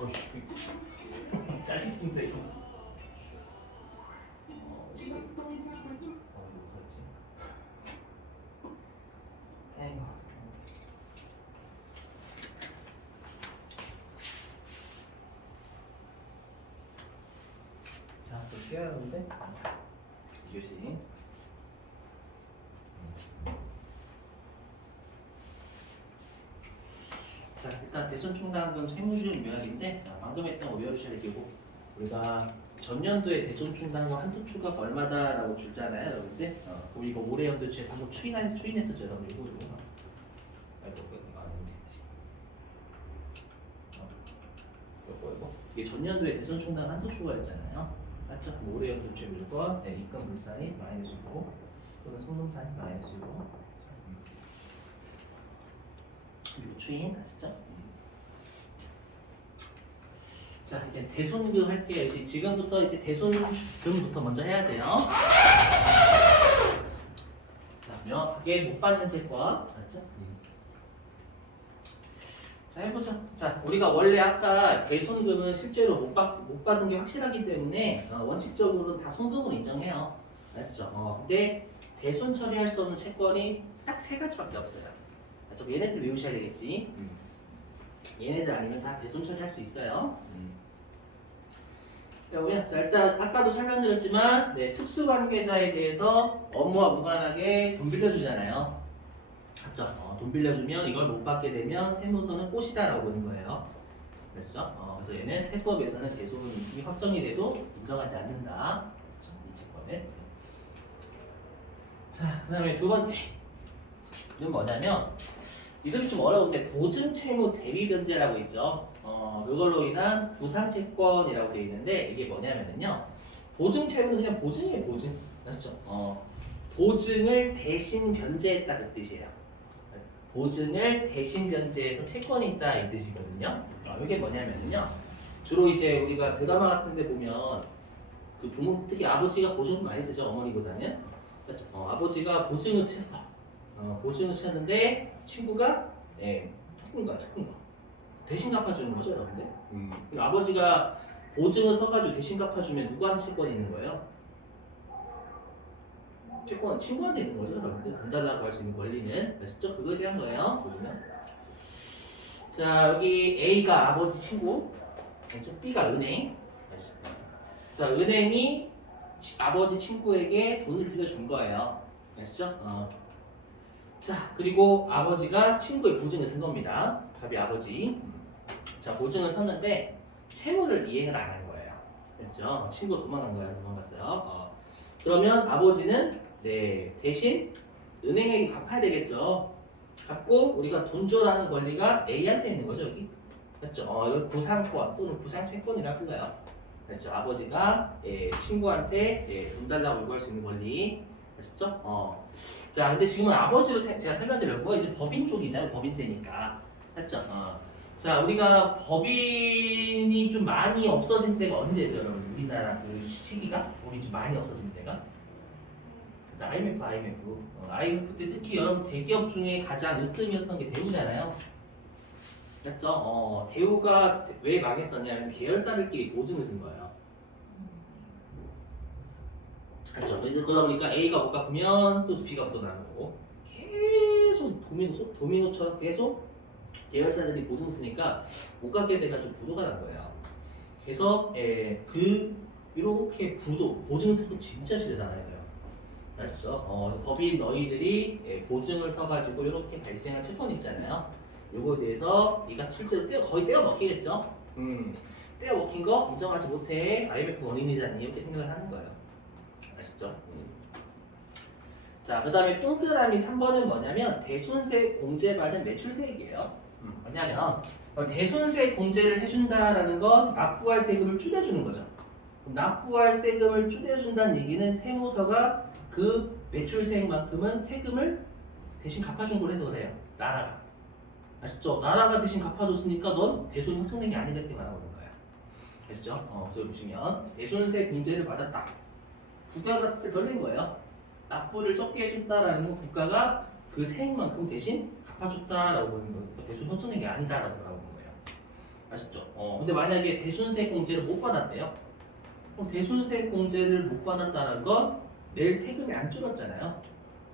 어이씨, 짜릿한데 이거. 이거 어떡하지? 아이고. 자, 또 쉬어야 하는데. 이것이. 자, 일단 대손충당금 세무조정 요약인데 방금 했던 거 외워주셔야 되고 우리가 전년도에 대손충당금 한도 추가가 얼마다라고 줄잖아요, 여러분들. 우리 이거 올해 연도치에 방금 추인했었죠, 여러분들. 이거 이거 이게 전년도에 대손충당 한도 추가였잖아요. 맞죠? 올해 연도치에 무조건 입금 물산이 마이너스고 또는 성금산이 마이너스고. 그리고 추인 아시죠? 자, 이제 대손금 할게요. 이제 지금부터 이제 대손금부터 먼저 해야 돼요. 자, 명확하게 못 받는 채권, 알았죠? 자, 해보죠. 자, 우리가 원래 아까 대손금은 실제로 못 받은 게 확실하기 때문에 원칙적으로는 다 손금으로 인정해요. 알았죠? 근데 대손 처리할 수 없는 채권이 딱 세 가지밖에 없어요. 알았죠? 얘네들 외우셔야 되겠지. 얘네들 아니면 다 대손 처리할 수 있어요. 자, 일단 아까도 설명드렸지만 특수관계자에 대해서 업무와 무관하게 돈 빌려주잖아요. 맞죠? 돈 빌려주면 이걸 못 받게 되면 세무서는 꽃이다라고 보는 거예요. 그렇죠? 그래서 얘는 세법에서는 대손이 확정이 돼도 인정하지 않는다. 그렇죠? 이 채권을. 자, 그 다음에 두 번째. 이건 뭐냐면 이름이 좀 어려운데 보증채무 대위변제라고 있죠. 그걸로 인한 부상채권이라고 되어 있는데 이게 뭐냐면요. 보증채무는 그냥 보증이에요, 보증. 맞죠? 보증을 대신 변제했다 그 뜻이에요. 보증을 대신 변제해서 채권이 있다 이 뜻이거든요. 이게 뭐냐면요. 주로 이제 우리가 드라마 같은 데 보면 그 부모, 특히 아버지가 보증을 많이 쓰죠, 어머니보다는. 그렇죠? 아버지가 보증을 쓰셨어. 보증을 쓰셨는데 친구가 토큰가 대신 갚아주는 거죠, 여러분들. 아버지가 보증을 서가지고 대신 갚아주면 누구한테 채권이 있는 거예요? 채권 친구한테 있는 거죠, 여러분들. 돈 달라고 할 수 있는 권리는. 아시죠? 그거에 대한 거예요. 보면. 자, 여기 A가 아버지 친구, B가 은행. 아시죠? 자, 은행이 아버지 친구에게 돈을 빌려준 거예요. 아시죠? 자, 그리고 아버지가 친구의 보증을 쓴 겁니다. 답이 아버지. 자, 보증을 섰는데 채무를 이행을 안 한 거예요. 그렇죠? 친구가 도망간 거야, 도망갔어요. 그러면 아버지는 대신 은행에게 갚아야 되겠죠. 갚고 우리가 돈 줘라는 권리가 A한테 있는 거죠, 여기. 그렇죠? 이걸 구상권 또는 구상채권이라 불러요. 그렇죠? 아버지가 친구한테 돈 달라고 요구할 수 있는 권리. 아셨죠? 자, 근데 지금은 아버지로 제가 설명드렸고 이제 법인 쪽이잖아요. 법인세니까. 맞죠? 자, 우리가 법인이 좀 많이 없어진 때가 언제죠, 여러분? 우리나라 그 시기가 법인이 좀 많이 없어진 때가? 자, IMF 때 특히 여러분 대기업 중에 가장 으뜸이었던 게 대우잖아요. 맞죠? 대우가 왜 망했었냐면 계열사들끼리 보증을 쓴 거예요. 그렇죠. 그러다 보니까 A가 못 갚으면 또 B가 묻어나는 거고 계속 도미노처럼 계속 계열사들이 보증 쓰니까 못 갚게 돼가지고 부도가 난 거예요. 그래서 이렇게 보증 쓰고 진짜 싫다는 거예요. 아시죠? 그래서 법인 너희들이 보증을 서가지고 이렇게 발생한 채권 있잖아요. 요거에 대해서 네가 실제로 거의 떼어 먹히겠죠? 떼어 먹힌 거 인정하지 못해. IMF 원인이잖니 이렇게 생각을 하는 거예요. 아시죠? 자, 그 다음에 동그라미 3번은 뭐냐면 대손세 공제받은 매출세액이에요. 뭐냐면 대손세 공제를 해준다라는 건 납부할 세금을 줄여주는 거죠. 납부할 세금을 줄여준다는 얘기는 세무서가 그 매출세액만큼은 세금을 대신 갚아준 걸 해서 그래요. 나라가. 아시죠? 나라가 대신 갚아줬으니까 넌 대손이 확정된 게 아니다 이렇게 말하고 있는 거예요. 아시죠? 그래서 보시면 대손세 공제를 받았다. 국가가 덜 낸 거예요. 납부를 적게 해줬다라는 건 국가가 그 세액만큼 대신 갚아줬다라고 보는 거예요. 대손 확정된 게 아니다라고 보는 거예요. 아셨죠? 근데 만약에 대손세 공제를 못 받았대요. 그럼 대손세 공제를 못 받았다는 건 낼 세금이 안 줄었잖아요.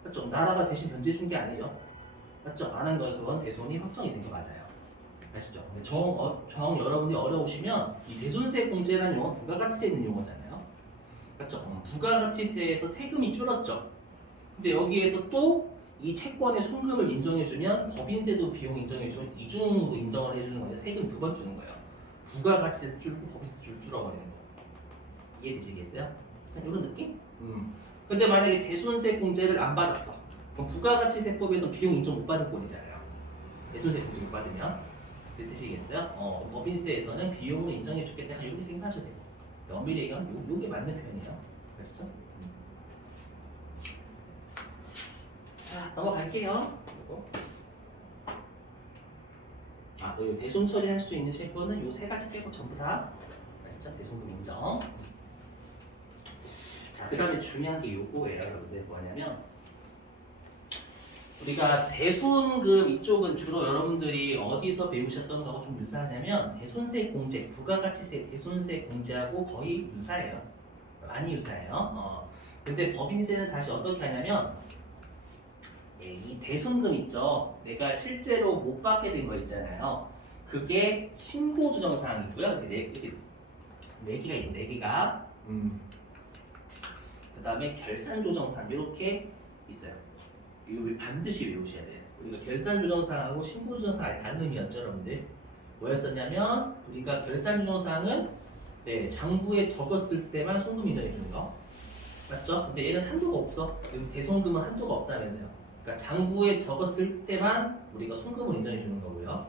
맞죠? 나라가 대신 변제해 준 게 아니죠. 맞죠? 안 한 건 그건 대손이 확정이 된 거 맞아요. 아시죠? 정 여러분들이 어려우시면 이 대손세 공제라는 용어 부가가치세 있는 용어잖아요. 맞죠? 부가가치세에서 세금이 줄었죠. 근데 여기에서 또 이 채권의 송금을 인정해주면 법인세도 비용 인정해주면 이중으로 인정을 해주는 거예요. 세금 두 번 주는 거예요. 부가가치세도 줄고 법인세도 줄어버리는 거. 이해되시겠어요? 이런 느낌? 근데 만약에 대손세 공제를 안 받았어. 그럼 부가가치세법에서 비용 인정 못 받을 꼴이잖아요. 대손세 공제 못 받으면. 되시겠어요? 법인세에서는 비용을 인정해주겠다. 이렇게 생각하셔도 돼요. 엄밀히 얘기하면 요게 맞는 표현이에요. 아시죠? 자, 넘어갈게요. 그리고 대손 처리할 수 있는 채권은 요 세 가지 빼고 전부 다 아시죠? 대손금 인정. 자, 그 다음에 중요한 게 요거예요. 여러분들 뭐냐면 우리가 대손금 이쪽은 주로 여러분들이 어디서 배우셨던 거하고 좀 유사하냐면 대손세 공제, 부가가치세 대손세 공제하고 거의 유사해요. 많이 유사해요. 근데 법인세는 다시 어떻게 하냐면 이 대손금 있죠. 내가 실제로 못 받게 된 거 있잖아요. 그게 신고 조정 사항이고요. 이렇게 네 개가 있네. 네 개가. 그다음에 결산 조정 사항 이렇게 있어요. 이거 반드시 외우셔야 돼요. 우리가 결산 조정 사항하고 신고 조정 사항이 다른 의미였죠, 여러분들. 뭐였었냐면 우리가 결산 조정 사항은 장부에 적었을 때만 송금 인정해 주는 거. 맞죠? 근데 얘는 한도가 없어. 여기 대손금은 한도가 없다면서요. 그러니까 장부에 적었을 때만 우리가 송금을 인정해 주는 거고요.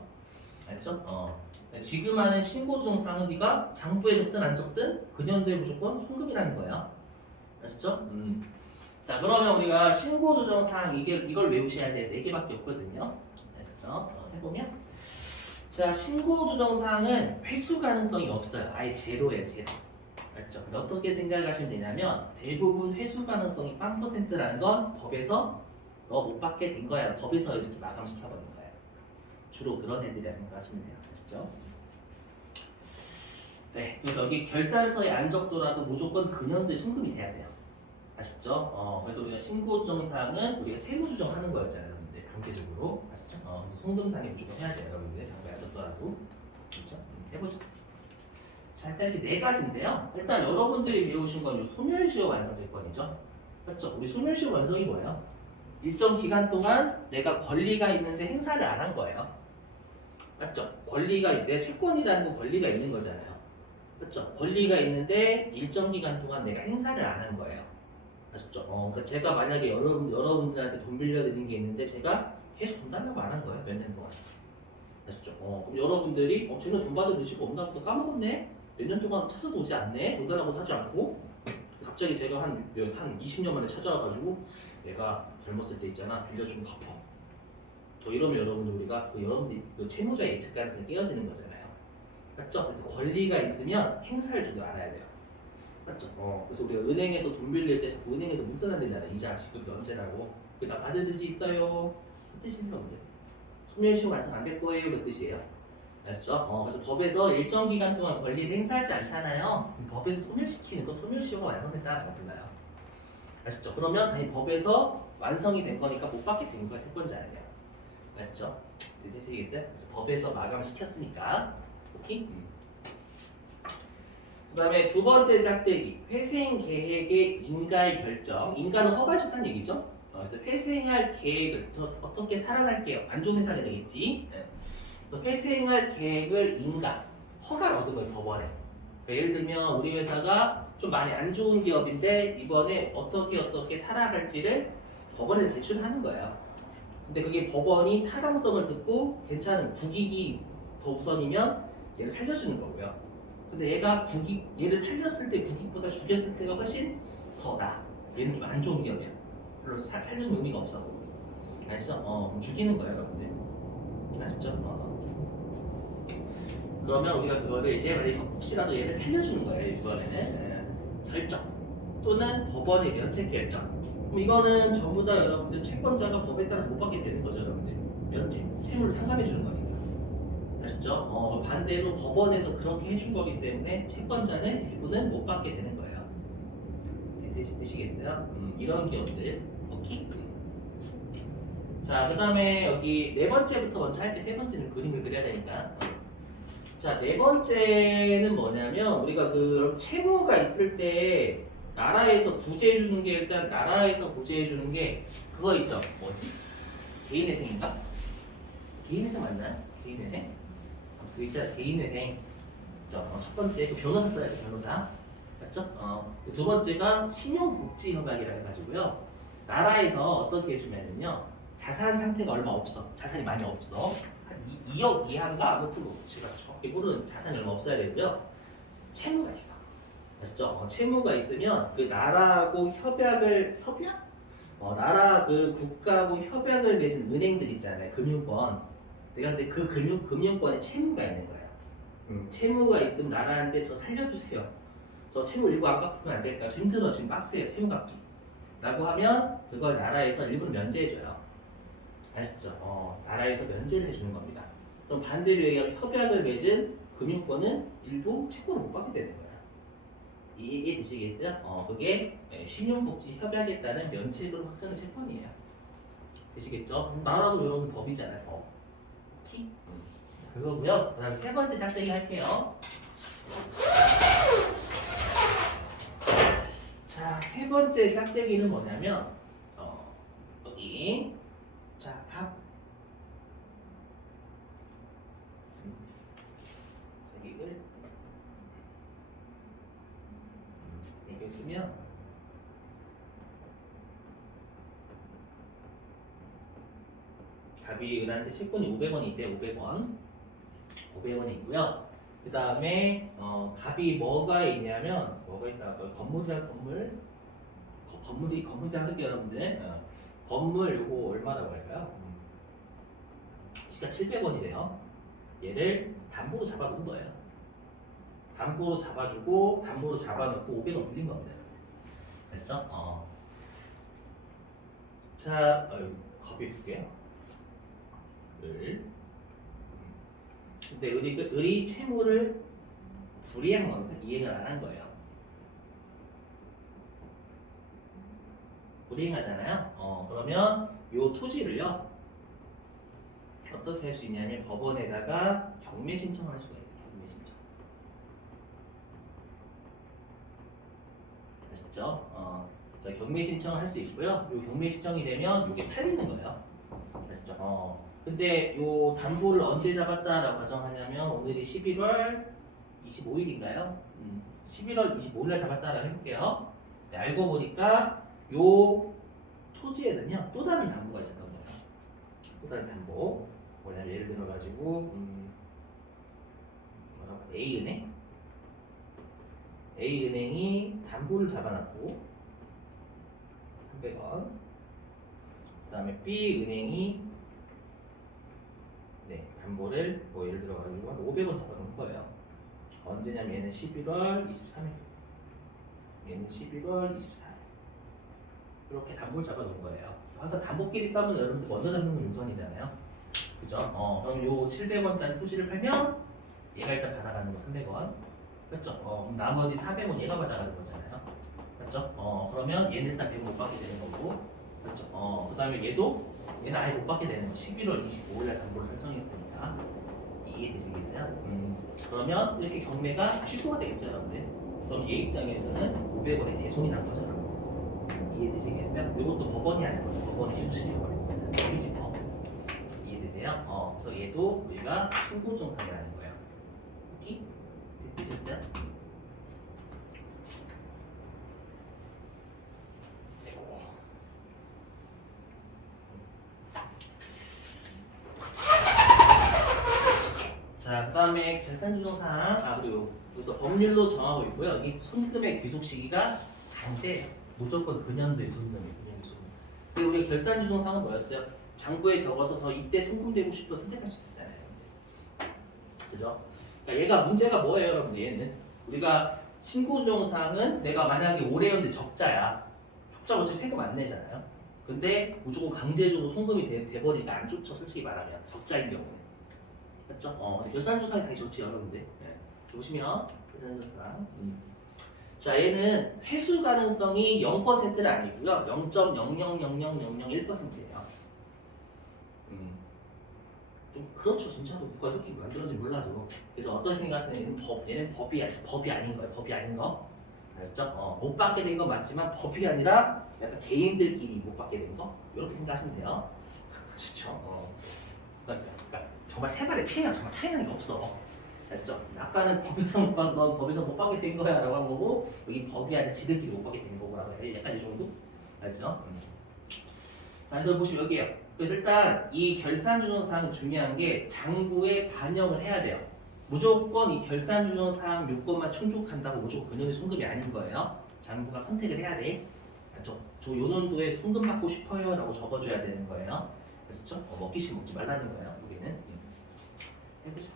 알죠? 지금 하는 신고조정사항은 네가 장부에 적든 안 적든 그 년도에 무조건 송금이라는 거예요. 아시죠? 자, 그러면 우리가 신고조정사항 이걸 외우셔야 돼. 4개밖에 없거든요. 아시죠? 해보면 자, 신고조정사항은 회수 가능성이 없어요. 아예 제로예요, 제로. 알죠? 근데 어떻게 생각하시면 되냐면 대부분 회수 가능성이 0%라는 건 법에서 너 못 받게 된 거야. 법에서 이렇게 마감시켜버린 거예요. 주로 그런 애들이라 생각하시면 돼요. 아시죠? 네, 그래서 여기 결산서에 안 적더라도 무조건 그 년도에 송금이 돼야 돼요. 아시죠? 그래서 우리가 신고조정사항은 우리가 세무조정하는 거였잖아요. 여러분들 강제적으로. 아시죠? 그래서 송금상에 무조건 해야 돼요. 여러분들 장부에 안 적더라도. 그렇죠? 해보죠. 자, 일단 이렇게 네 가지인데요. 일단 여러분들이 배우신 건 소멸시효 완성제권이죠. 맞죠? 우리 소멸시효 완성이 뭐예요? 일정 기간 동안 내가 권리가 있는데 행사를 안 한 거예요. 맞죠? 권리가 있는데 채권이라는 건 권리가 있는 거잖아요. 맞죠? 권리가 있는데 일정 기간 동안 내가 행사를 안 한 거예요. 아셨죠? 그러니까 제가 만약에 여러분들한테 돈 빌려드린 게 있는데 제가 계속 돈 달라고 안 한 거예요. 몇 년 동안. 아셨죠? 그럼 여러분들이 쟤는 돈 받을 의지가 없나 보다 까먹었네? 몇 년 동안 찾아도 오지 않네? 돈 달라고 하지 않고 갑자기 제가 한 20년 만에 찾아와가지고 내가 젊었을 때 있잖아 빌려준 갚어. 이러면 여러분들 우리가 여러분들 채무자 예측 가능성이 깨어지는 거잖아요. 맞죠? 그래서 권리가 있으면 행사를 줄 줄 알아야 돼요. 맞죠? 그래서 우리가 은행에서 돈 빌릴 때 자꾸 은행에서 문자 날리잖아요. 이자 지급이 언제라고. 나 받을 의지 있어요. 그 뜻이에요, 여러분들. 소멸시효 완성 안 될 거예요. 그 뜻이에요. 아시죠? 그래서 법에서 일정 기간 동안 권리를 행사하지 않잖아요. 법에서 소멸시키는 거 소멸시효가 완성됐다고 불러요. 아시죠? 그러면 아니 법에서 완성이 된 거니까 못 받게 된 거야. 채권자에게. 아시죠? 되시겠어요? 그래서 법에서 마감시켰으니까. 오케이? 그 다음에 두 번째 짝대기 회생 계획의 인가의 결정. 인가는 허가해줬다는 얘기죠. 그래서 회생할 계획을 어떻게 살아날게요. 안 좋은 회사가 되겠지. 그래서 회생할 계획을 인가 허가를 얻은 거예요. 법원에. 그러니까 예를 들면 우리 회사가 좀 많이 안 좋은 기업인데 이번에 어떻게 살아갈지를 법원에 제출하는 거예요. 근데 그게 법원이 타당성을 듣고 괜찮은 국익이 더 우선이면 얘를 살려주는 거고요. 근데 얘를 살렸을 때 국익보다 죽였을 때가 훨씬 더 나아. 얘는 좀 안 좋은 기업이야. 별로 살려주는 의미가 없어. 아시죠? 죽이는 거예요, 여러분들. 아시죠? 그러면 우리가 그거를 이제 만약에 혹시라도 얘를 살려주는 거예요. 이번에는 결정 또는 법원의 면책 결정. 그럼 이거는 전부 다 여러분들 채권자가 법에 따라서 못 받게 되는 거죠, 여러분들. 면책, 채무를 탕감해 주는 거니까. 아시죠? 아시죠? 반대로 법원에서 그렇게 해준 거기 때문에 채권자는 일부는 못 받게 되는 거예요. 되시겠어요? 이런 기업들. 오케이? 자, 그 다음에 여기 네 번째부터 먼저 할게. 세 번째는 그림을 그려야 되니까. 자, 네 번째는 뭐냐면 우리가 그 채무가 있을 때 나라에서 구제해 주는 게 일단 나라에서 구제해 주는 게 그거 있죠. 뭐지? 개인회생인가? 개인회생 맞나요? 개인회생? 그 있잖아, 개인회생. 첫 번째 그 변호사 써야죠, 변호사. 맞죠? 두 번째가 신용복지협약이라 해가지고요. 나라에서 어떻게 해주면은요, 자산 상태가 얼마 없어, 자산이 많이 없어, 한 2억 이하인가 아무튼 뭐 제가 정확히 모르는 자산이 얼마 없어야 되고요. 채무가 있어, 맞죠? 채무가 있으면 그 나라하고 협약? 나라 그 국가하고 협약을 맺은 은행들 있잖아요, 금융권. 내가 근데 그 금융권에 채무가 있는 거예요. 채무가 있으면 나라한테 저 살려주세요. 저 채무 일부 안 갚으면 안 될까요? 저 힘들어, 지금 빡세요, 채무 갚기. 라고 하면 그걸 나라에서 일부는 면제해줘요. 아시죠? 나라에서 면제를 해주는 겁니다. 그럼 반대로 얘기하면 협약을 맺은 금융권은 일부 채권을 못 받게 되는 거예요. 이해되시겠어요? 그게 신용복지 협약에 따른 면책으로 확정된 채권이에요. 되시겠죠? 나라도 외우는 법이잖아요, 법. 키? 그거고요. 그 다음에 세 번째 짝대기 할게요. 자, 세 번째 짝대기는 뭐냐면 여기 자, 짝대기를 이렇게 쓰면 갑이 은한테 채권이 500원이 있대. 500원이 있고요. 그 다음에 갑이 뭐가 있냐면 뭐가 있다. 건물이랑 건물이랑 할게 여러분들. 건물 요거 얼마라고 할까요? 시가 700원이래요. 얘를 담보로 잡아놓은 거예요. 담보로 잡아주고 담보로 잡아놓고 500원 빌린 겁니다. 됐죠? 자, 겁이 두 개요. 근데 을이 채무를 불이행 겁니다. 이행을 안 한 거예요. 불이행하잖아요. 그러면 요 토지를요 어떻게 할 수 있냐면 법원에다가 경매 신청을 할 수가 있어요. 경매 신청. 아시죠? 자, 경매 신청을 할 수 있고요. 요 경매 신청이 되면 요게 팔리는 거예요. 아시죠? 근데 요 담보를 언제 잡았다라고 가정하냐면 오늘이 11월 25일인가요? 11월 25일날 잡았다라고 해볼게요. 네, 알고 보니까 요 토지에는요 또 다른 담보가 있었던 거예요. 또 다른 담보 뭐냐면 예를 들어 가지고 A은행이 담보를 잡아놨고 300원. 그 다음에 B은행이 담보를 뭐 예를 들어 가지고 한 500원 잡아놓은 거예요. 언제냐면 얘는 11월 23일, 얘는 11월 24일. 이렇게 담보를 잡아놓은 거예요. 항상 담보끼리 싸면 여러분들 먼저 잡는 건 용선이잖아요. 그죠? 그럼 요 700원짜리 토지를 팔면 얘가 일단 받아가는 거 300원. 그렇죠? 그럼 나머지 400원 얘가 받아가는 거잖아요. 그렇죠? 그러면 얘는 일단 100원 못 받게 되는 거고. 그렇죠? 그 다음에 얘는 아예 못 받게 되는 거. 11월 25일날 담보를 설정했으니까. 이해되시겠어요? 그러면 이렇게 경매가 취소가 되겠죠, 여러분들? 그럼 얘 입장에서는 500원의 대손이 난 거죠, 여러분. 이해되시겠어요? 이것도 법원이 아닌 거죠. 법원이 취소시켜버린 거예요. 우리 집 법. 이해되세요? 그래서 얘도 우리가 신고정상이라는 거예요. 오케이? 되셨어요? 자, 그 다음에 결산조정사항, 그리고 여기서 법률로 정하고 있고요. 여기 손금의 귀속 시기가 강제, 무조건 근현도의 손금이 그리고 우리 결산조정사항은 뭐였어요? 장부에 적어서 이때 송금되고 싶어 선택할 수 있었잖아요. 그죠? 그러니까 얘가 문제가 뭐예요, 여러분? 얘는 우리가 신고조정사항은 내가 만약에 올해였는데 적자야. 적자 어차피 세금 안 내잖아요. 근데 무조건 강제적으로 송금이 돼버리니까 안 좋죠, 솔직히 말하면 적자인 경우에. 맞죠? 근데 결산조사가 되게 좋지 여러분들. 네. 보시면 결산조사. 자, 얘는 회수 가능성이 0%는 아니고요. 0.0000001%예요. 좀 그렇죠, 진짜로 누가 이렇게 만들었는지 몰라도. 그래서 어떤 생각은 얘는 법이 아닌 거예요. 법이 아닌 거. 알았죠? 못 받게 된 건 맞지만 법이 아니라 약간 개인들끼리 못 받게 된 거. 이렇게 생각하시면 돼요. 그렇죠? 그러니까 정말 세 발의 피해가 정말 차이 나는 게 없어. 아시죠? 아까는 법에서 못 받, 넌 법에서 못 받게 된 거야 라고 한 거고, 여기 법이 아니라 지들끼리 못 받게 된 거라고 해요. 약간 이 정도? 아시죠? 자, 그래서 보시면 여기에요. 그래서 일단 이 결산준용사항 중요한 게 장부에 반영을 해야 돼요. 무조건 이 결산준용사항 요건만 충족한다고 무조건 그놈의 송금이 아닌 거예요. 장부가 선택을 해야 돼. 맞죠? 저 요년도에 송금 받고 싶어요 라고 적어줘야 되는 거예요. 그렇죠? 먹기식 먹지 말라는 거예요. 우리는 해보자.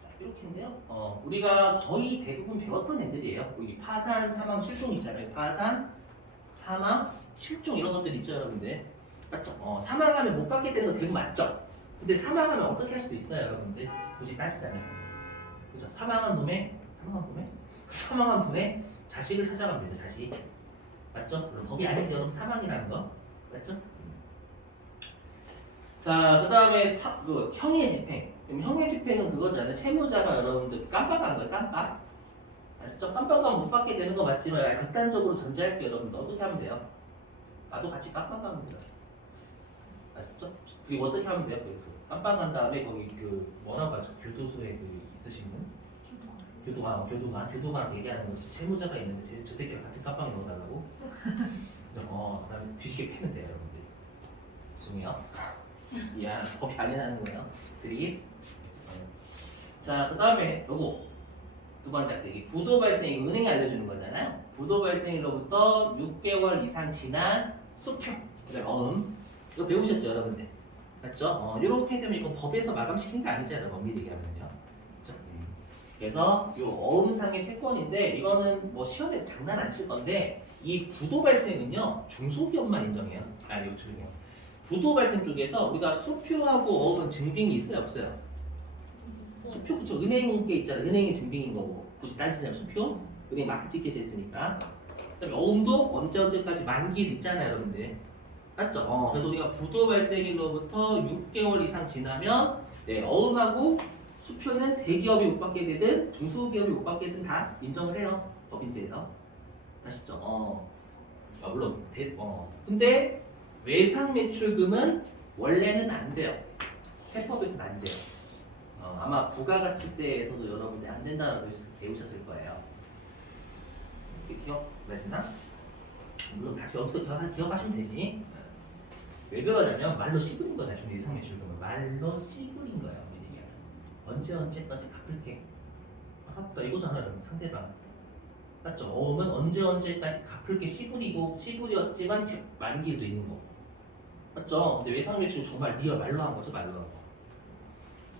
자, 이렇게인데요. 우리가 거의 대부분 배웠던 애들이에요. 여기 파산, 사망, 실종 있잖아요. 파산, 사망, 실종 이런 것들 있죠, 여러분들. 맞죠? 사망하면 못 받게 되는 거 대부분 맞죠? 근데 사망하면 어떻게 할 수도 있어요, 여러분들. 굳이 따지잖아요. 그죠? 사망한 분의 자식을 찾아가면 되죠, 자식. 맞죠? 그럼 법이 아니죠, 여러분. 사망이라는 거. 맞죠? 자, 그 다음에 형의 집행. 그럼 형의 집행은 그거잖아요. 채무자가 여러분들 깜빡한 거예요, 깜빡. 아시죠? 깜빡하면 못 받게 되는 거 맞지만 극단적으로 전제할게요, 여러분들. 어떻게 하면 돼요? 나도 같이 깜빡하면 돼요. 아시죠? 그리고 어떻게 하면 돼요? 그래서 깜빡한 다음에 거기 뭐라고 하죠? 교도소에 있으신 분? 교도관 얘기하는 거지. 채무자가 있는데 저 새끼랑 같은 깜빡이 넣어달라고. 그다음에 뒤지게 패면 돼요, 여러분들. 죄송해요. 야, 법이 아니라는 거예요. 드립. 자, 그 다음에 요거 두 번째 악대기 부도 발생이 은행이 알려주는 거잖아요. 부도 발생일로부터 6개월 이상 지난 수표, 그다음에 이거 배우셨죠, 여러분들? 맞죠? 이렇게 되면 이거 법에서 마감시킨 게 아니잖아요, 엄밀히 얘기하면요. 그렇죠? 그래서 이 어음상의 채권인데 이거는 뭐 시험에 장난 안 칠 건데 이 부도 발생은요 중소기업만 인정해요. 아니, 이거 조용해요. 부도 발생 쪽에서 우리가 수표하고 어음은 증빙이 있어요, 없어요? 수표, 그쵸? 은행계 있잖아요. 은행이 증빙인 거고 굳이 따지자면 수표, 은행 마크 찍혀져 있으니까. 그다음에 어음도 언제까지 만기일 있잖아요, 여러분들. 맞죠? 그래서 우리가 부도 발생일로부터 6개월 이상 지나면 어음하고 수표는 대기업이 못 받게 되든 중소기업이 못 받게 되든 다 인정을 해요, 법인세에서. 아시죠? 물론 근데 외상 매출금은 원래는 안 돼요. 세법에서는 안 돼요. 아마 부가가치세에서도 여러분들 안 된다는 걸 배우셨을 거예요. 기억나시나? 물론 다시 여기서 기억하시면 되지. 왜 그러냐면 말로 시부린 거잖아요. 좀 예상 매출금은 말로 시부린 거예요. 언제까지 갚을게. 알았다 이거잖아요, 여러분. 상대방. 맞죠? 어음은 언제까지 갚을게 시부렸지만 만기도 있는 거. 맞죠? 근데 외상 매출 정말 말로 한 거죠, 말로 한 거.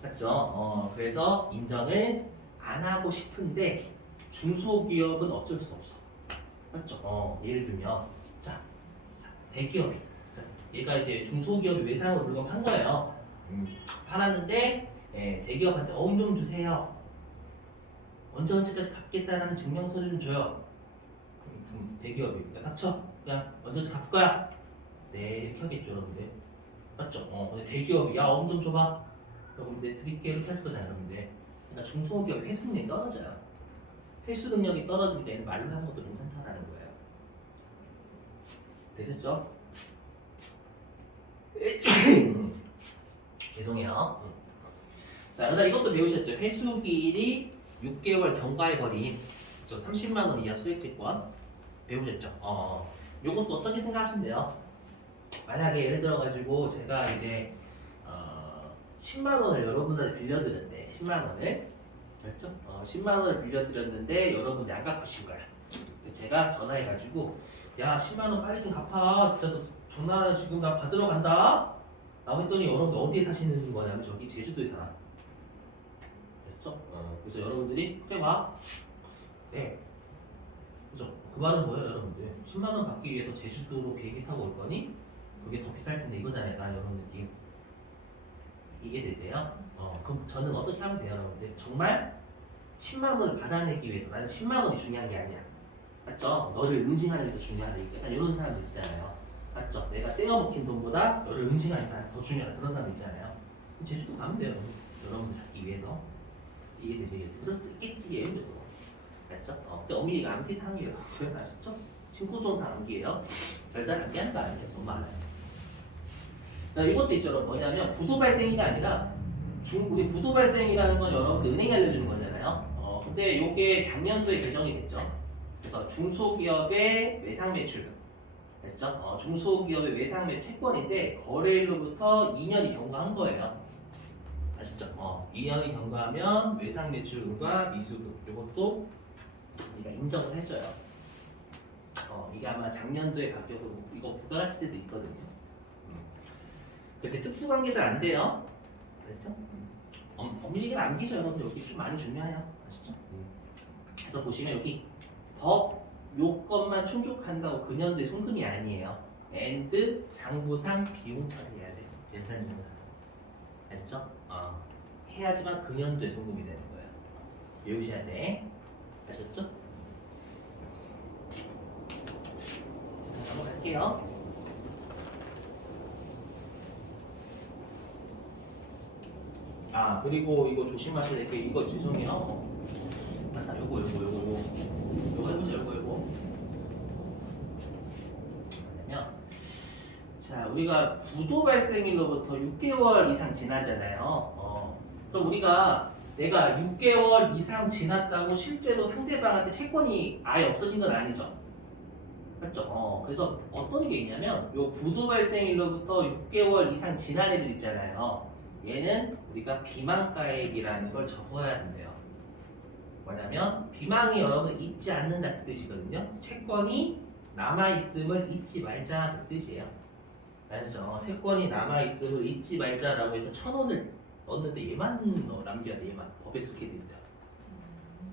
맞죠? 그래서 인정을 안 하고 싶은데 중소기업은 어쩔 수 없어. 맞죠? 예를 들면 자 대기업이 얘가 이제 중소기업이 외상으로 물건 판 거예요. 팔았는데 대기업한테 어음 좀 주세요. 언제까지 갚겠다라는 증명서를 좀 줘요. 대기업이 닥쳐. 그냥 언제까지 갚을 거야. 네, 이렇게 하겠죠, 여러분들. 맞죠? 근데 대기업이 야 어음 좀 줘봐. 여러분들 드릴게요 이렇게 할 거잖아요, 여러분들. 그러니까 중소기업 회수 능력이 떨어져요. 회수 능력이 떨어지니까 얘는 말로 하는 것도 괜찮다라는 거예요. 되셨죠? 죄송해요. 자, 그다음 이것도 배우셨죠? 회수기일이 6개월 경과해버린 30만 원 이하 소액채권 배우셨죠? 요것도 어떻게 생각하시면 돼요? 만약에 예를 들어가지고 제가 이제 10만 원을 여러분한테 빌려드렸는데 10만 원을 그렇죠? 10만 원을 빌려드렸는데 여러분이 안 갚으신 거야. 그래서 제가 전화해가지고 야 10만 원 빨리 좀 갚아. 진짜 너 전화 지금 나 받으러 간다. 라고 했더니 여러분 어디에 사시는 거냐면 저기 제주도에 살아. 그렇죠? 그래서 여러분들이 그래 봐. 네. 그죠? 그 말은 뭐예요, 여러분들? 10만 원 받기 위해서 제주도로 비행기 타고 올 거니? 그게 더 비쌀 텐데 이거잖아요, 나 이런 느낌. 이게 되세요? 그럼 저는 어떻게 하면 돼요, 여러분들? 정말 10만 원을 받아내기 위해서 나는 10만 원이 중요한 게 아니야. 맞죠? 너를 응징하는 게 더 중요하다. 약간 이런 사람들 있잖아요. 맞죠? 내가 떼어먹힌 돈보다 너를 응징하는 게 더 중요하다. 그런 사람들 있잖아요. 그럼 제주도 가면 돼요, 여러분들 찾기 위해서. 이게 되시겠어요? 그럴 수도 있겠지, 예외적으로. 맞죠? 근데 어미가 암기상이에요. 아셨죠? 친구동사 암기예요. 별살 암기하는 거 아니에요. 돈 많아요. 이것도 있죠. 뭐냐면 구도 발생이가 아니라 우리 구도 발생이라는 건 여러분들 은행이 알려주는 거잖아요. 근데 이게 작년도에 개정이 됐죠. 그래서 중소기업의 외상 매출, 됐죠? 중소기업의 외상 매출 채권인데 거래일로부터 2년이 경과한 거예요. 아시죠? 2년이 경과하면 외상 매출과 미수금 이것도 우리가 인정을 해줘요. 이게 아마 작년도에 바뀌어서 이거 부가가치세도 있거든요. 근데 특수관계 잘 안 돼요. 그렇죠? 엄밀히가 남기죠, 여러분. 여기 좀 많이 중요해요. 아시죠? 그래서 보시면 여기 법 요건만 충족한다고 근현도의 송금이 아니에요. and 장부상 비용 처리해야 돼요. 예산명사. 아시죠? 해야지만 근현도의 송금이 되는 거예요. 외우셔야 돼. 아셨죠? 넘어갈게요. 그리고 이거 조심하셔야 될 게 이거 죄송해요. 요거 해보자. 요거. 뭐냐면 자 우리가 부도 발생일로부터 6개월 이상 지나잖아요. 그럼 우리가 내가 6개월 이상 지났다고 실제로 상대방한테 채권이 아예 없어진 건 아니죠. 맞죠? 그래서 어떤 게 있냐면 요 부도 발생일로부터 6개월 이상 지난 애들 있잖아요. 얘는 우리가 비망가액이라는 걸 적어야 한대요. 뭐냐면 비망이 여러분 잊지 않는다 그 뜻이거든요. 채권이 남아있음을 잊지 말자 그 뜻이에요. 아시죠? 채권이 남아있음을 잊지 말자라고 해서 1,000원을 넣었는데 얘만 남겨야 돼. 얘만 법에 속해 돼 있어요.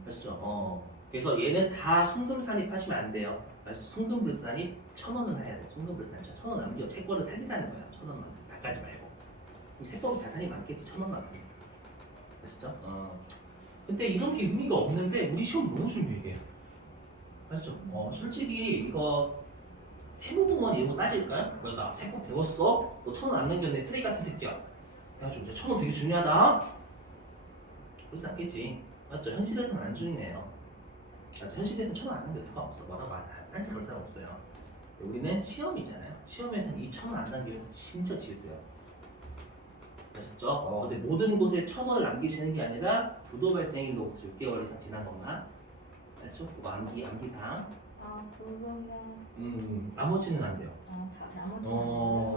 아시죠? 그래서 얘는 다 송금산입하시면 안 돼요. 그래서 송금불산입 1,000원은 해야 돼. 송금불산입 1,000원 남겨 채권을 살리라는 거야. 1,000원만 닦아지 말고. 세법은 자산이 많겠지. 1,000원만. 아시죠? 근데 이런 게 의미가 없는데 우리 시험 너무 중요해 이게. 아시죠? 솔직히 이거 세무부모는 이런 거 따질까요? 나 세법 배웠어? 너 1,000원 안 남겼네 쓰레기 같은 새끼야. 그래가지고 이제 1,000원 되게 중요하다. 그렇지 않겠지. 맞죠? 현실에서는 안 중요해요. 맞죠? 현실에서는 1,000원 안 남겨도 상관없어. 뭐라고 딴짓 걸 사람 없어요. 우리는 시험이잖아요. 시험에서는 이 1,000원 안 남기면 진짜 지읒돼요. 아셨죠? 근데 모든 곳에 1,000원을 남기시는 게 아니라 부도 발생일로 6개월 이상 지난 것만. 알죠? 그거 암기상. 그러면 나머지는 안 돼요. 나머지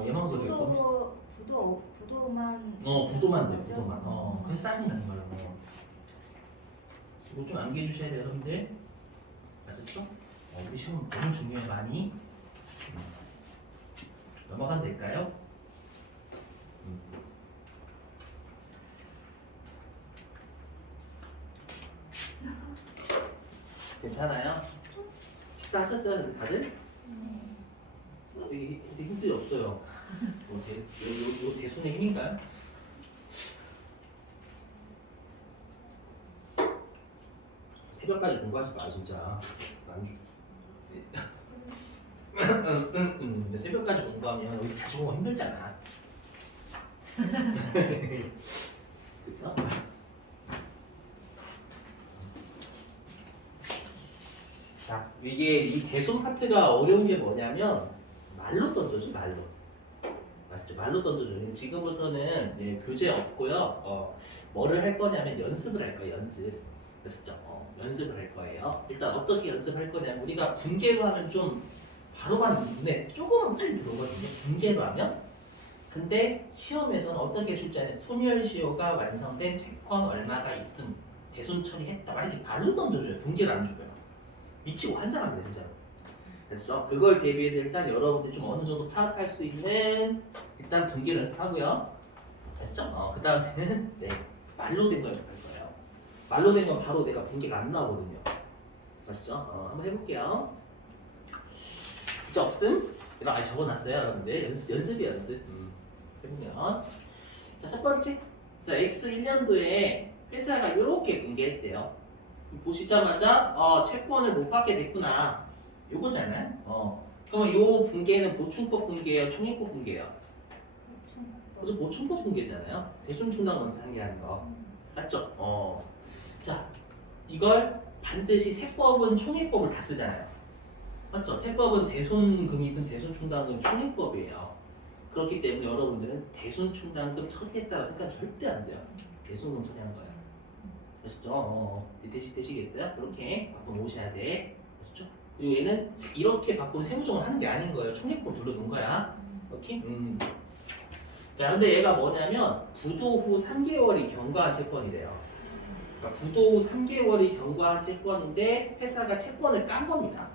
얘만 그래요. 부도만 부도만 돼요. 부도만. 그래서 짜증 나는 거예요. 이거 좀 암기해 주셔야 돼요, 여러분들. 아셨죠? 우리 시험 너무 중요해 많이. 넘어가도 될까요? 괜찮아요? 식사하셨어요, 다들? 되게 힘들이 없어요. 제 손에 힘인가요? 새벽까지 공부하지 마, 진짜. 근데 새벽까지 공부하면 여기서 다시 공부 힘들잖아. 그죠? 자, 이게 이 대손 파트가 어려운 게 뭐냐면 말로 던져줘, 말로. 맞죠? 말로 던져줘. 지금부터는 교재 없고요. 뭐를 할 거냐면 연습을 할 거예요, 연습. 그렇죠? 연습을 할 거예요. 일단 어떻게 연습할 거냐면 우리가 분계로 하면 좀 바로바로 눈에 조금은 빨리 들어오거든요. 분계로 하면. 근데 시험에서는 어떻게 출제하냐 소멸시효가 완성된 채권 얼마가 있음 대손 처리했다 막 이렇게 말로 던져줘요. 분계를 안 주고요. 미치고 환장합니다 진짜로. 그렇죠? 그걸 대비해서 일단 여러분들이 좀 어느 정도 파악할 수 있는 일단 분계를 연습하고요. 아시죠? 그 다음에는 말로 된 거 연습할 거예요. 말로 된 건 바로 내가 분계가 안 나오거든요. 아시죠? 한번 해볼게요. 진짜 없음? 적어놨어요 여러분들. 연습이에요 연습. 해보면 자, 첫 번째. 자, X1년도에 회사가 이렇게 붕괴했대요. 보시자마자 채권을 못 받게 됐구나. 요거잖아요. 그러면 요 붕괴는 보충법 붕괴예요, 총액법 붕괴예요. 그래서 보충법 붕괴잖아요. 대손충당 먼저 상기하는 거. 맞죠? 자, 이걸 반드시 세법은 총액법을 다 쓰잖아요. 맞죠? 세법은 대손금이든 대손충당금 총액법이에요. 그렇기 때문에 여러분들은 대손충당금 처리했다고 생각 절대 안 돼요. 대손금 처리한 거예요. 아시죠? 되시겠어요? 그렇게 바꾸면 오셔야 돼. 아시죠? 그리고 얘는 이렇게 바꾸면 세무조정을 하는 게 아닌 거예요. 총액법 돌려놓은 거야. 오케이? 자, 근데 얘가 뭐냐면 부도 후 3개월이 경과한 채권이래요. 그러니까 부도 후 3개월이 경과한 채권인데 회사가 채권을 깐 겁니다.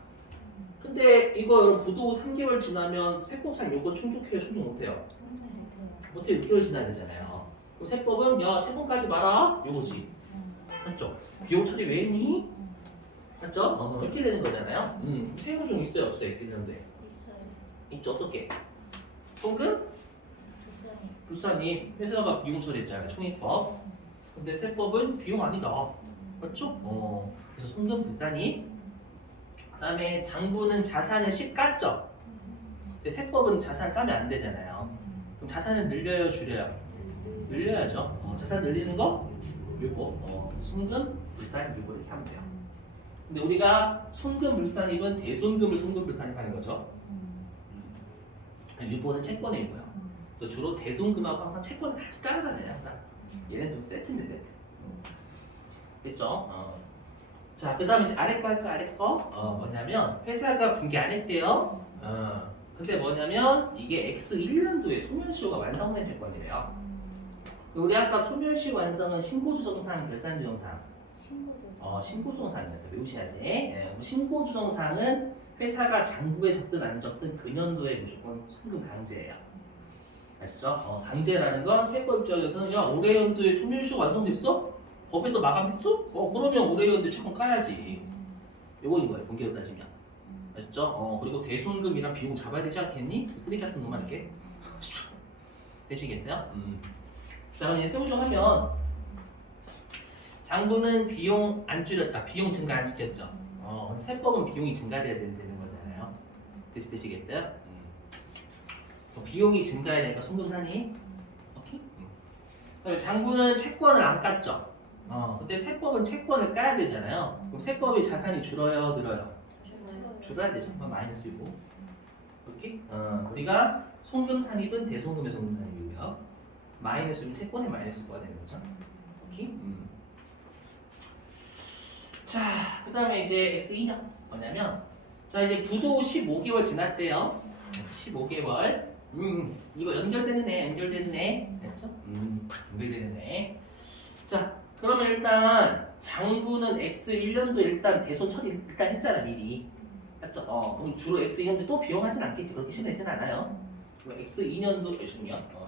근데 이거 여러분 부도 후 3개월 지나면 세법상 요건 충족해요, 충족 못해요? 못해 6개월 지나야 되잖아요. 그럼 세법은 야 채권까지 마라 요거지. 맞죠? 비용 처리 왜 했니? 맞죠? 이렇게 되는 거잖아요. 세무종 있어요, 없어요? X1년도에 있어요. 있죠. 어떻게? 송금? 불산이 회사가 비용 처리했잖아요, 총액법. 근데 세법은 비용 아니다. 맞죠? 그래서 송금 불산이. 그다음에 장부는 자산을 10 깠죠. 근데 세법은 자산 까면 안 되잖아요. 그럼 자산을 늘려요, 줄여요? 늘려야죠. 자산 늘리는 거 요거 송금 불산 요거 이렇게 하면 돼요. 근데 우리가 송금 불산입은 대손금을 송금 불산입하는 거죠. 유보는 채권이고요. 그래서 주로 대손금하고 항상 채권을 같이 따라다녀요. 항상. 얘는 좀 세트인데 세트. 됐죠? 자, 그 다음에 이제 아래 거 할까, 아래 거? 뭐냐면, 회사가 붕괴 안 했대요. 근데 뭐냐면, 이게 X1년도에 소멸시효가 완성된 채권이래요. 우리 아까 소멸시 완성은 신고조정상, 결산조정상. 신고조정상이었어요. 외우셔야 돼. 신고조정상은 회사가 장부에 적든 안 적든 그 년도에 무조건 송금 강제예요. 아시죠? 강제라는 건 세법 입장에서는 야 올해 연도에 소멸시효 완성됐어? 법에서 마감했어? 그러면 올해 연도에 채권 까야지. 요거인 거예요. 분기로 따지면. 아시죠? 그리고 대손금이랑 비용 잡아야 되지 않겠니? 쓰레기 같은 놈만 이렇게. 되시겠어요? 자, 그럼 이제 세무조 하면 장부는 비용 안 줄였다. 비용 증가 안 시켰죠. 세법은 비용이 증가돼야 되는 거잖아요. 되시겠어요? 비용이 증가해야 되니까 송금산이. 오케이? 그다음에 장부는 채권을 안 깠죠. 근데 세법은 채권을 까야 되잖아요. 그럼 세법이 자산이 줄어요, 늘어요? 줄어야 되죠. 마이너스이고. 오케이? 우리가 송금산입은 대송금의 송금산입이고요. 마이너스면 채권의 마이너스가 되는 거죠. 오케이? 자, 그 다음에 이제 X2년 뭐냐면, 자 이제 부도 15개월 지났대요. 15개월. 이거 연결되는 애, 됐죠? 연결되는 애. 자, 그러면 일단 장부는 X1년도 일단 대손 처리 일단 했잖아 미리. 맞죠? 그럼 주로 X2년도 또 비용하진 않겠지. 그렇게 심하진 않아요. 그럼 X2년도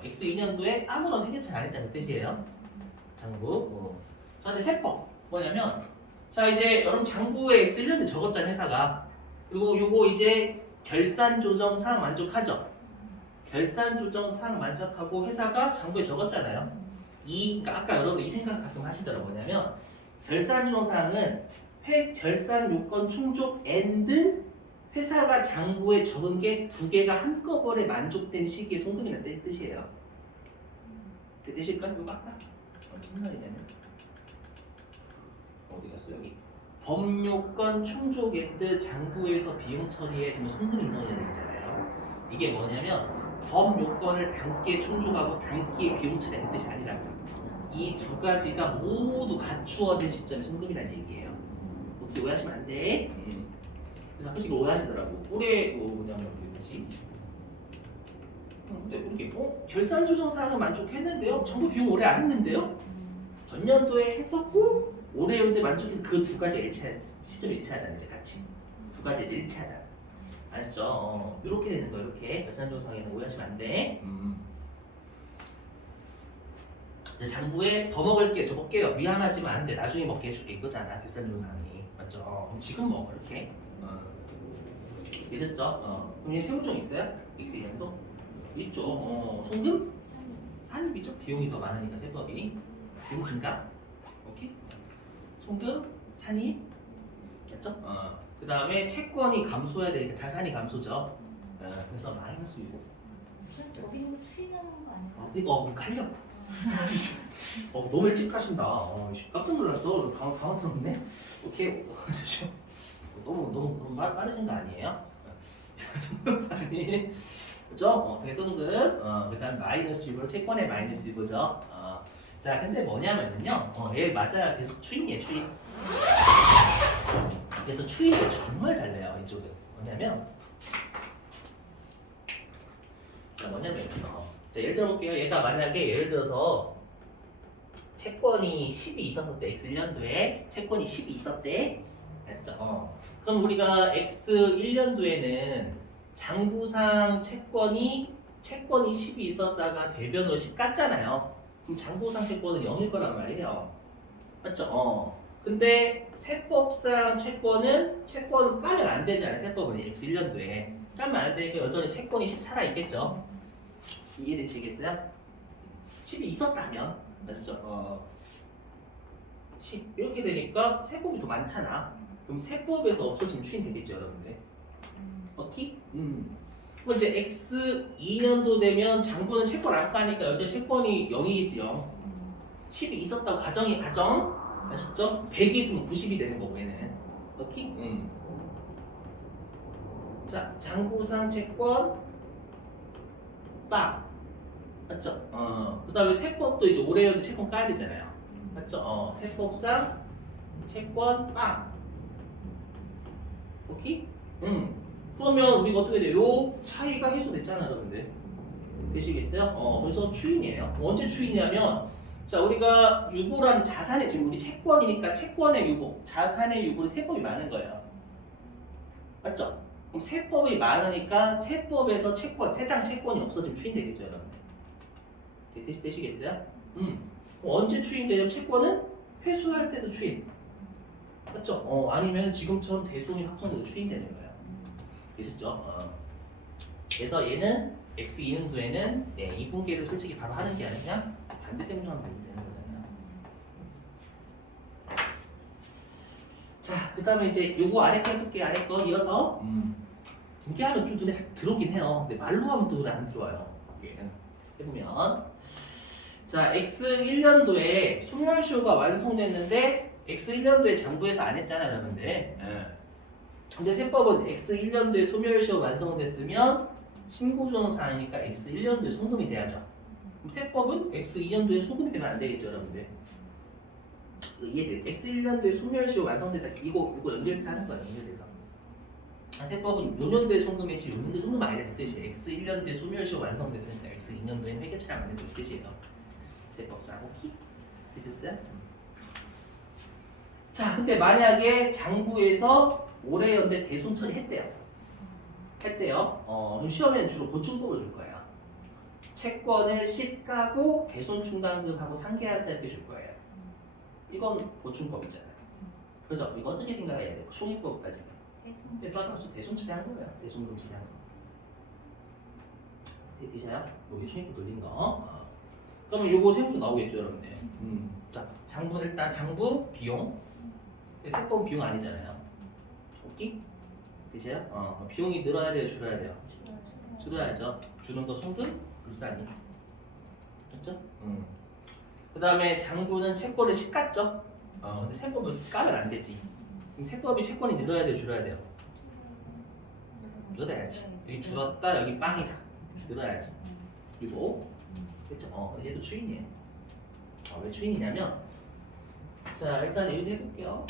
X2년도에 아무런 회계처리 안 했다는 뜻이에요. 장부. 자, 근데 세법 뭐냐면, 자 이제 여러분 장부에 X1년도 적었잖아요 회사가. 그리고 요거 이제 결산 조정상 만족하죠. 결산 조정상 만족하고 회사가 장부에 적었잖아요. 그러니까 아까 여러분 이 생각 가끔 하시더라고요. 뭐냐면 결산 조정상은 결산 요건 충족 앤드 회사가 장부에 적은 게 두 개가 한꺼번에 만족된 시기의 송금이라는 뜻이에요. 되실까요? 이거 아까 무슨 말이냐면 어디 갔어 여기 법요건 충족 앤드 장부에서 비용 처리에 지금 송금 인정해야 되잖아요. 이게 뭐냐면 법 요건을 단기에 충족하고 단기에 비용 처리하는 뜻이 아니라고요. 이 두 가지가 모두 갖추어진 시점이 송금이라는 얘기예요. 어떻게 오해하시면 안 돼. 그래서 가끔씩 오해하시더라고. 올해 뭐냐면 뭐지? 근데 이렇게 결산 조정 사항은 만족했는데요. 정부 비용 올해 안 했는데요. 전년도에 했었고 올해 연도에 만족해서 그 두 가지 시점이 일치하잖아요. 이제 같이 두 가지 이제 일치하잖아. 아시죠? 이렇게 되는 거예요. 이렇게 결산 조정상에는 오해하시면 안 돼. 장부에 더 먹을게 저 먹게요. 미안하지만 안 돼. 나중에 먹게 해줄게 이거잖아. 결산 조정상이 맞죠? 지금 먹어 이렇게. 이해됐죠? 그럼 이제 세무종 있어요? X2년도? 있죠. 송금? 산입이죠. 비용이 더 많으니까 세법이. 비용 증가. 오케이. 송금, 산입. 됐죠? 그 다음에 채권이 감소해야 되니까 자산이 감소죠. 그래서 마이너스 6. 저기 있는 거 추인하는 거 아니야? 이거 갈려. 너무 일찍 하신다. 깜짝 놀랐어. 당황스럽네. 오케이. 너무 빠르신 거 아니에요? 정명사님. 그죠? 대손금. 그다음 마이너스 6으로 채권의 마이너스 6이죠. 자, 근데 뭐냐면요. 얘 맞아요. 계속 추인이에요, 추인. 그래서 추인을 정말 잘 내요, 이쪽은. 뭐냐면, 자, 자, 예를 들어볼게요. 얘가 만약에 예를 들어서 채권이 10이 있었대. X1년도에 채권이 10이 있었대. 맞죠? 그럼 우리가 X1년도에는 장부상 채권이 10이 있었다가 대변으로 10 깠잖아요. 그럼 장부상 채권은 0일 거란 말이에요. 맞죠? 근데 세법상 채권은 까면 안 되잖아요. 세법은 X1년도에 까면 안 되니까 여전히 채권이 10 살아있겠죠. 이해되시겠어요? 10이 있었다면 맞죠? 10 이렇게 되니까 세법이 더 많잖아. 그럼 세법에서 없어지면 추인 되겠죠, 여러분들. 오케이? 그럼 이제 X2년도 되면 장부는 채권 안 까니까 여전히 채권이 0이겠지요. 10이 있었다고 가정 아시죠? 100이 있으면 90이 되는 거고 얘는. 오케이? 자, 장부상 채권 빵. 맞죠? 그 다음에 세법도 이제 올해여도 채권 까야 되잖아요. 맞죠? 세법상 채권 빵. 오케이? 그러면 우리가 어떻게 돼요? 요 차이가 해소됐잖아요, 여러분들. 되시겠어요? 그래서 추인이에요. 언제 추인이냐면, 자, 우리가 유보란 자산의, 지금 우리 채권이니까 채권의 유보, 자산의 유보는 세법이 많은 거예요. 맞죠? 그럼 세법이 많으니까 세법에서 해당 채권이 없어지면 추인되겠죠, 여러분들. 되시겠어요? 언제 추인되냐면 채권은 회수할 때도 추인. 맞죠? 아니면 지금처럼 대손이 확정돼도 추인되는 거예요. 되셨죠? 그래서 얘는 X2년도에는 이분계를 솔직히 바로 하는 게 아니라 그냥 반대 세무조항 되면 되는 거잖아요. 자, 그 다음에 이제 요거 아래 거 해볼게요. 아래 거 이어서 분계하면 좀 눈에 싹 들어오긴 해요. 근데 말로 하면 또 눈에 안 들어와요. 해보면 자, X1년도에 소멸시효가 완성됐는데 X1년도에 장부에서 안 했잖아요, 여러분들. 근데 세법은 X1년도에 소멸시효가 완성됐으면 신고조정사항이니까 X1년도에 송금이 돼야죠. 그럼 세법은 X2년도에 송금이 되면 안 되겠죠, 여러분들. 이해돼? X1년도에 소멸시효 완성됐다. 이거 연결해서 하는 거야, 연결해서. 세법은 요 년도에 송금했지, 요 년도에 송금 안 했다는 뜻이에요. X1년도에 소멸시효 완성됐으니까 X2년도에는 회계처리 안 했다는 뜻이에요. 세법상 오케이? 됐어요? 자, 근데 만약에 장부에서 올해 연대 대손 처리했대요. 그럼 시험에는 주로 보충법을 줄 거예요. 채권을 시가고 대손 충당금하고 상계할 때 이렇게 줄 거예요. 이건 보충법이잖아요. 그죠? 이거 어떻게 생각해야 돼요? 총익법까지. 그래서 대손 처리한 거예요. 대손금 처리한 거. 되셔요? 여기 총익법 돌린 거. 그러면 요거 세무조 나오겠죠, 여러분들. 자, 장부는 일단 장부 비용. 세법 비용 아니잖아요. 오케이? 되세요? 비용이 늘어야 돼요, 줄어야 돼요? 줄어야죠. 주는 거 송금, 불산이. 맞죠? 그 다음에 장부는 채권을 시깠죠? 근데 세법은 까면 안 되지. 그럼 세법이 채권이 늘어야 돼요, 줄어야 돼요? 늘어야지. 여기 줄었다, 여기 빵이다. 늘어야지. 그리고 그렇죠? 얘도 추인이에요. 왜 추인이냐면, 자, 일단 여기도 해볼게요.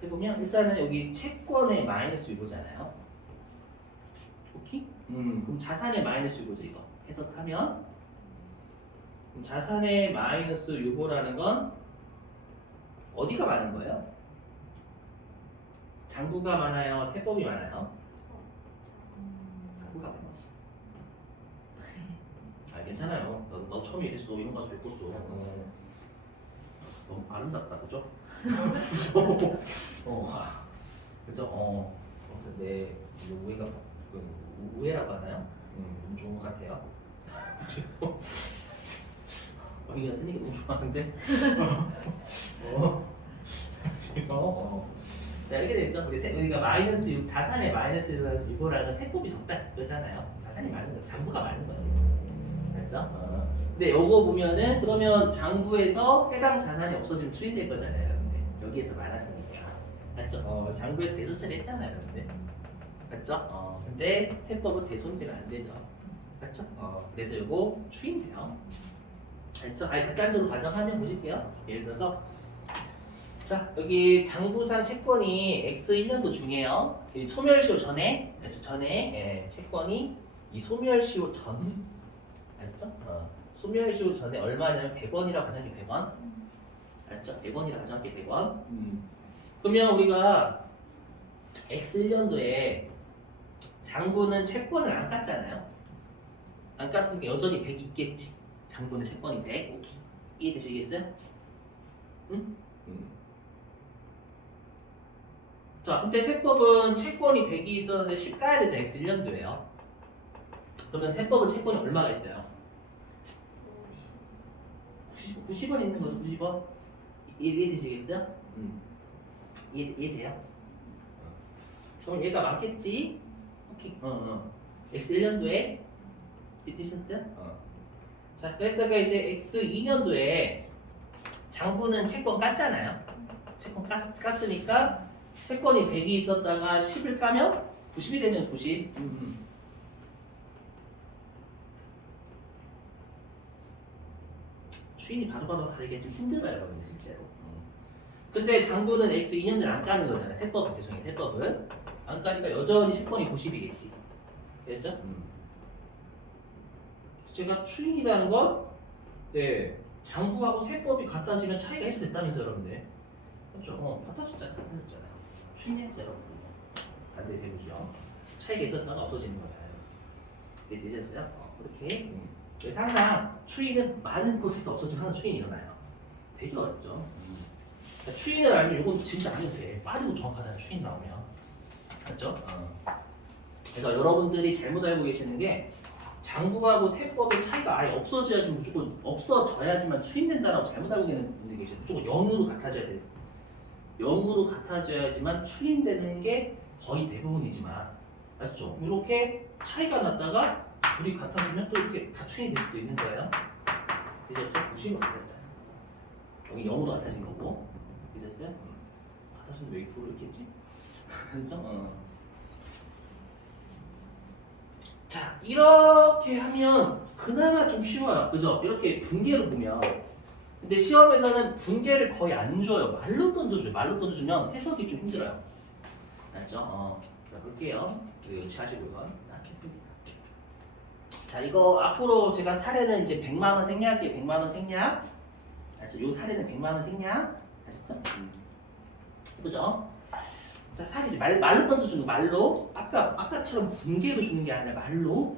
해보면 일단은 여기 채권의 마이너스 유보잖아요. 오케이? 그럼 자산의 마이너스 유보죠, 이거. 해석하면 그럼 자산의 마이너스 유보라는 건 어디가 많은 거예요? 장부가 많아요? 세법이 많아요? 장부가 많지. 괜찮아요. 너 처음에 이랬어. 이런 가서 바꿨어. 너무 아름답다, 그죠? 그죠? 그죠? 근데 우회가 우회라고 하나요? 좋은 것 같아요. 언니가 틀리게 너무 좋아하는데. 자, 이렇게 됐죠. 우리가 마이너스 6, 자산의 마이너스 6이라는 세법이 적다 그러잖아요. 자산이 많은 거, 장부가 많은 거지. 맞죠? 근데 요거 보면은 그러면 장부에서 해당 자산이 없어지면 추인될 거잖아요, 여러분들. 여기에서 많았으니까. 맞죠? 장부에서 대손 처리했잖아요, 여러분들. 맞죠? 근데 세법은 대손되면 안 되죠. 맞죠? 그래서 요거 추인돼요. 알죠? 아니 극단적으로 가정하면 보실게요. 예를 들어서 자 여기 장부상 채권이 X 1년도 중이에요. 이 소멸시효 전에 그래서 전에 채권이 이 소멸시효 전 알죠? 소멸시효 전에 얼마냐면 100원이라고 가정할게 100원. 알죠? 100원이라고 가정할게 100원. 그러면 우리가 X 1년도에 장부는 채권을 안 깠잖아요. 안 깠으니까 여전히 100이 있겠지. 장부는 채권이 100. 오케이. 이해되시겠어요? 응? 자, 근데 세법은 채권이 100이 있었는데 10 까야 되죠. X 1년도에요. 그러면 세법은 채권이 얼마가 있어요? 90원 있는 거죠. 90원. 이해되시겠어요? 이해돼요? 그럼 얘가 맞겠지? 오케이. X 1년도에 이해되셨어요? 자, 그랬다가 이제 X 2년도에 장부는 채권 깠잖아요. 채권 깠으니까 채권이 100이 있었다가 10을 까면 90이 되면 90. 추인이 바로바로 다르게 좀 힘들어요, 여러분들 실제로. 근데 장부는 X 2년도에 안 까는 거잖아요. 세법은 죄송해요. 세법은 안 까니까 여전히 채권이 90이겠지. 됐죠? 제가 추인이라는 건 네, 장부하고 세법이 같아지면 차이가 해소됐다면서요, 여러분들. 그렇죠? 같아졌잖아요. 추인했죠, 여러분들. 반대 세우죠. 차이가 있었다가 없어지는 거잖아요. 네, 되셨어요? 그렇게. 그래서 항상 추인은 많은 곳에서 없어지면 항상 추인이 일어나요. 되게 어렵죠. 그러니까 추인을 알면 이건 진짜 안 해도 돼. 빠르고 정확하잖아요, 추인 나오면. 맞죠? 그래서 여러분들이 잘못 알고 계시는 게 장부하고 세법의 차이가 아예 없어져야지 무조건 없어져야지만 추인된다라고 잘못 알고 계시는 분들이 계시죠. 무조건 0으로 같아져야 돼요. 0으로 같아져야지만 추인되는 게 거의 대부분이지만 맞죠? 이렇게 차이가 났다가 둘이 같아지면 또 이렇게 다 추인이 될 수도 있는 거예요. 되셨죠? 90으로 같아졌잖아요. 여기 0으로 같아진 거고 되셨어요? 같아지면 왜 2%로 이렇게 했지? 그렇죠? 자, 이렇게 하면 그나마 좀 쉬워요. 그죠? 이렇게 분계로 보면. 근데 시험에서는 분계를 거의 안 줘요. 말로 던져줘요. 말로 던져주면 해석이 좀 힘들어요. 알죠? 자, 볼게요. 유치하시고요. 하겠습니다. 자, 이거 앞으로 제가 사례는 이제 100만원 생략이에요. 100만원 생략. 알죠? 요 사례는 100만원 생략. 아셨죠? 해보죠. 자, 사례 이제 말로 던져주는 거, 말로. 아까처럼 분계로 주는 게 아니라 말로.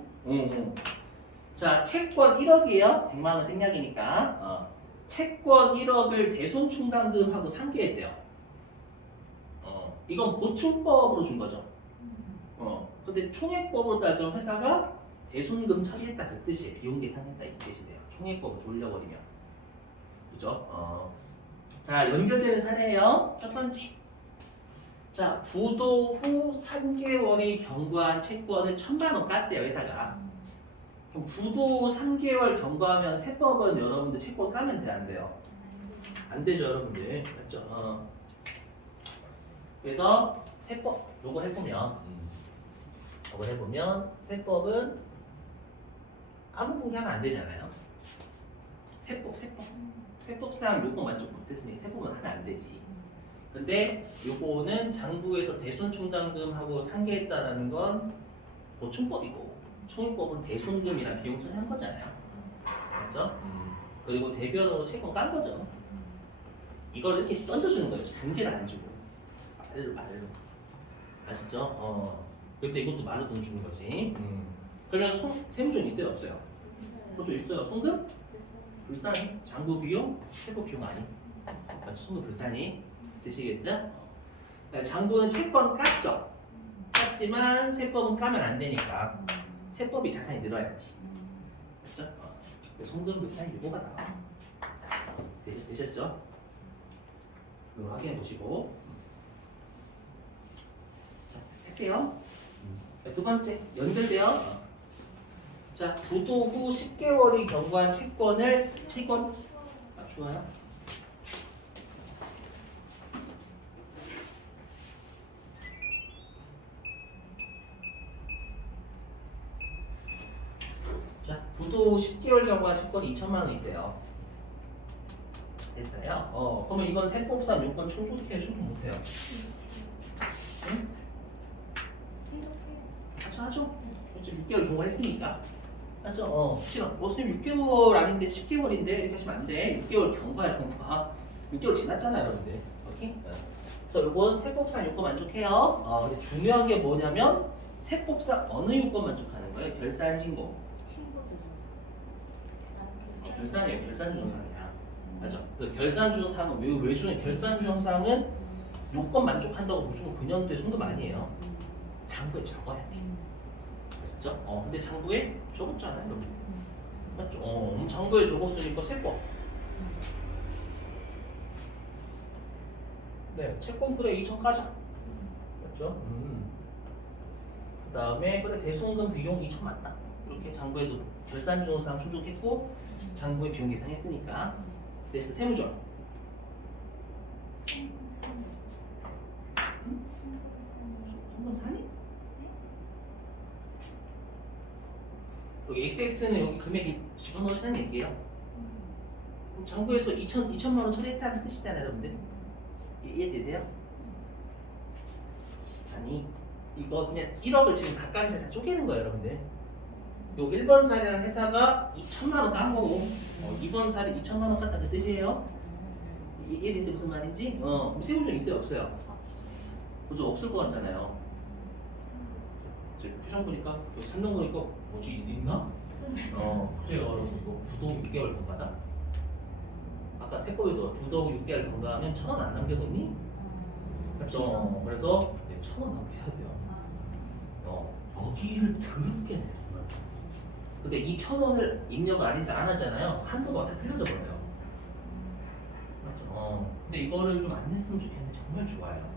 자, 채권 1억이에요. 100만원 생략이니까. 채권 1억을 대손충당금하고 상계했대요. 이건 보충법으로 준 거죠. 근데 총액법으로 따지면 회사가 대손금 처리했다 그 뜻이에요. 비용 계산했다 이 뜻이 돼요. 총액법을 돌려버리면. 그죠? 자, 연결되는 사례예요. 첫 번째. 자, 부도 후 3개월이 경과한 채권을 1000만원 깠대요, 회사가. 그럼 부도 3개월 경과하면 세법은 여러분들 채권 까면 돼요, 안 돼요? 안 되죠, 여러분들. 맞죠? 그래서 세법, 요거 해보면 세법은 아무 분개하면 안 되잖아요. 세법상 요거 만족 못했으니 세법은 하면 안 되지. 근데 요거는 장부에서 대손충당금하고 상계했다라는 건 보충법이고 총익법은 대손금이랑 비용 처리한 거잖아요. 맞죠? 그리고 대변으로 채권 깐 거죠. 이걸 이렇게 던져주는 거예요. 분개를 안 주고 말로. 아시죠? 근데 이것도 말로 던져주는 거지. 그러면 세무조는 있어요, 없어요? 그렇죠, 있어요. 송금? 불산이? 장부 비용? 세법 비용 아니? 맞죠? 송금 불산이 되시겠어요? 장부는 채권 깠죠. 깠지만 세법은 까면 안 되니까 세법이 자산이 늘어야지. 송금 비슷한 유보가 나와. 되셨죠? 이거 확인해 보시고. 자, 할게요. 두 번째, 연결돼요. 자, 부도 후 10개월이 경과한 채권을 채권 좋아요. 자, 부도 10개월 경과한 채권이 2천만 원이 있대요. 됐어요? 그러면 이건 세법상 요건 충족해 충족 못해요. 응? 하죠. 그렇죠. 6개월 경과했으니까. 하죠. 싫어. 선생님 6개월 아닌데 10개월인데 이렇게 하시면 안 돼. 6개월 경과야 경과. 6개월 지났잖아요, 여러분들. 오케이? 그래서 요건 세법상 요건 만족해요. 근데 중요한 게 뭐냐면 세법상 어느 요건 만족하는 거예요? 결산 신고. 신고도 결산이에요. 결산 조정상이야. 맞죠? 그 결산 조정상은 왜 주는 결산 조정상은 요건 만족한다고 무조건 그 년도에 송금 아니에요. 장부에 적어야 돼. 아셨죠? 근데 장부에 적었잖아요, 여러분. 맞죠? 장부에 적었으니까 세법. 네, 채권 그래 2천 가자. 맞죠? 그 다음에 그래 대송금 비용 2천 맞다. 이렇게 장부에도 결산 조정상 충족했고 장부에 비용 계산했으니까. 그래서 세무조. 송금 사니? 여기 XX는 여기 금액이 집어넣으시는 얘기예요. 그럼 정부에서 2천만 원 처리했다는 뜻이잖아요, 여러분들. 이해되세요? 아니, 이거 그냥 1억을 지금 각각에서 다 쪼개는 거예요, 여러분들. 요 1번 사례라는 회사가 2천만 원 깐 거고 2번 사례 2천만 원 깠다 그 뜻이에요. 이해되세요? 무슨 말인지? 그럼 세무조 있어요, 없어요? 그죠? 없을 것 같잖아요. 표정 보니까 산동 보니까 뭐지 있나? 그래요 여러분. 이거 부도 6개월 경과다. 아까 세법에서 부도 6개월 경과하면 1,000원 안 남겨뒀니? 맞죠? 그래서 1,000원 남겨야 돼요. 여기를 더럽게 내 정말. 근데 2,000원을 입력을 안 하잖아요. 한도가 다 틀려져 버려요. 맞죠? 근데 이거를 좀 안 냈으면 좋겠는데 정말 좋아요.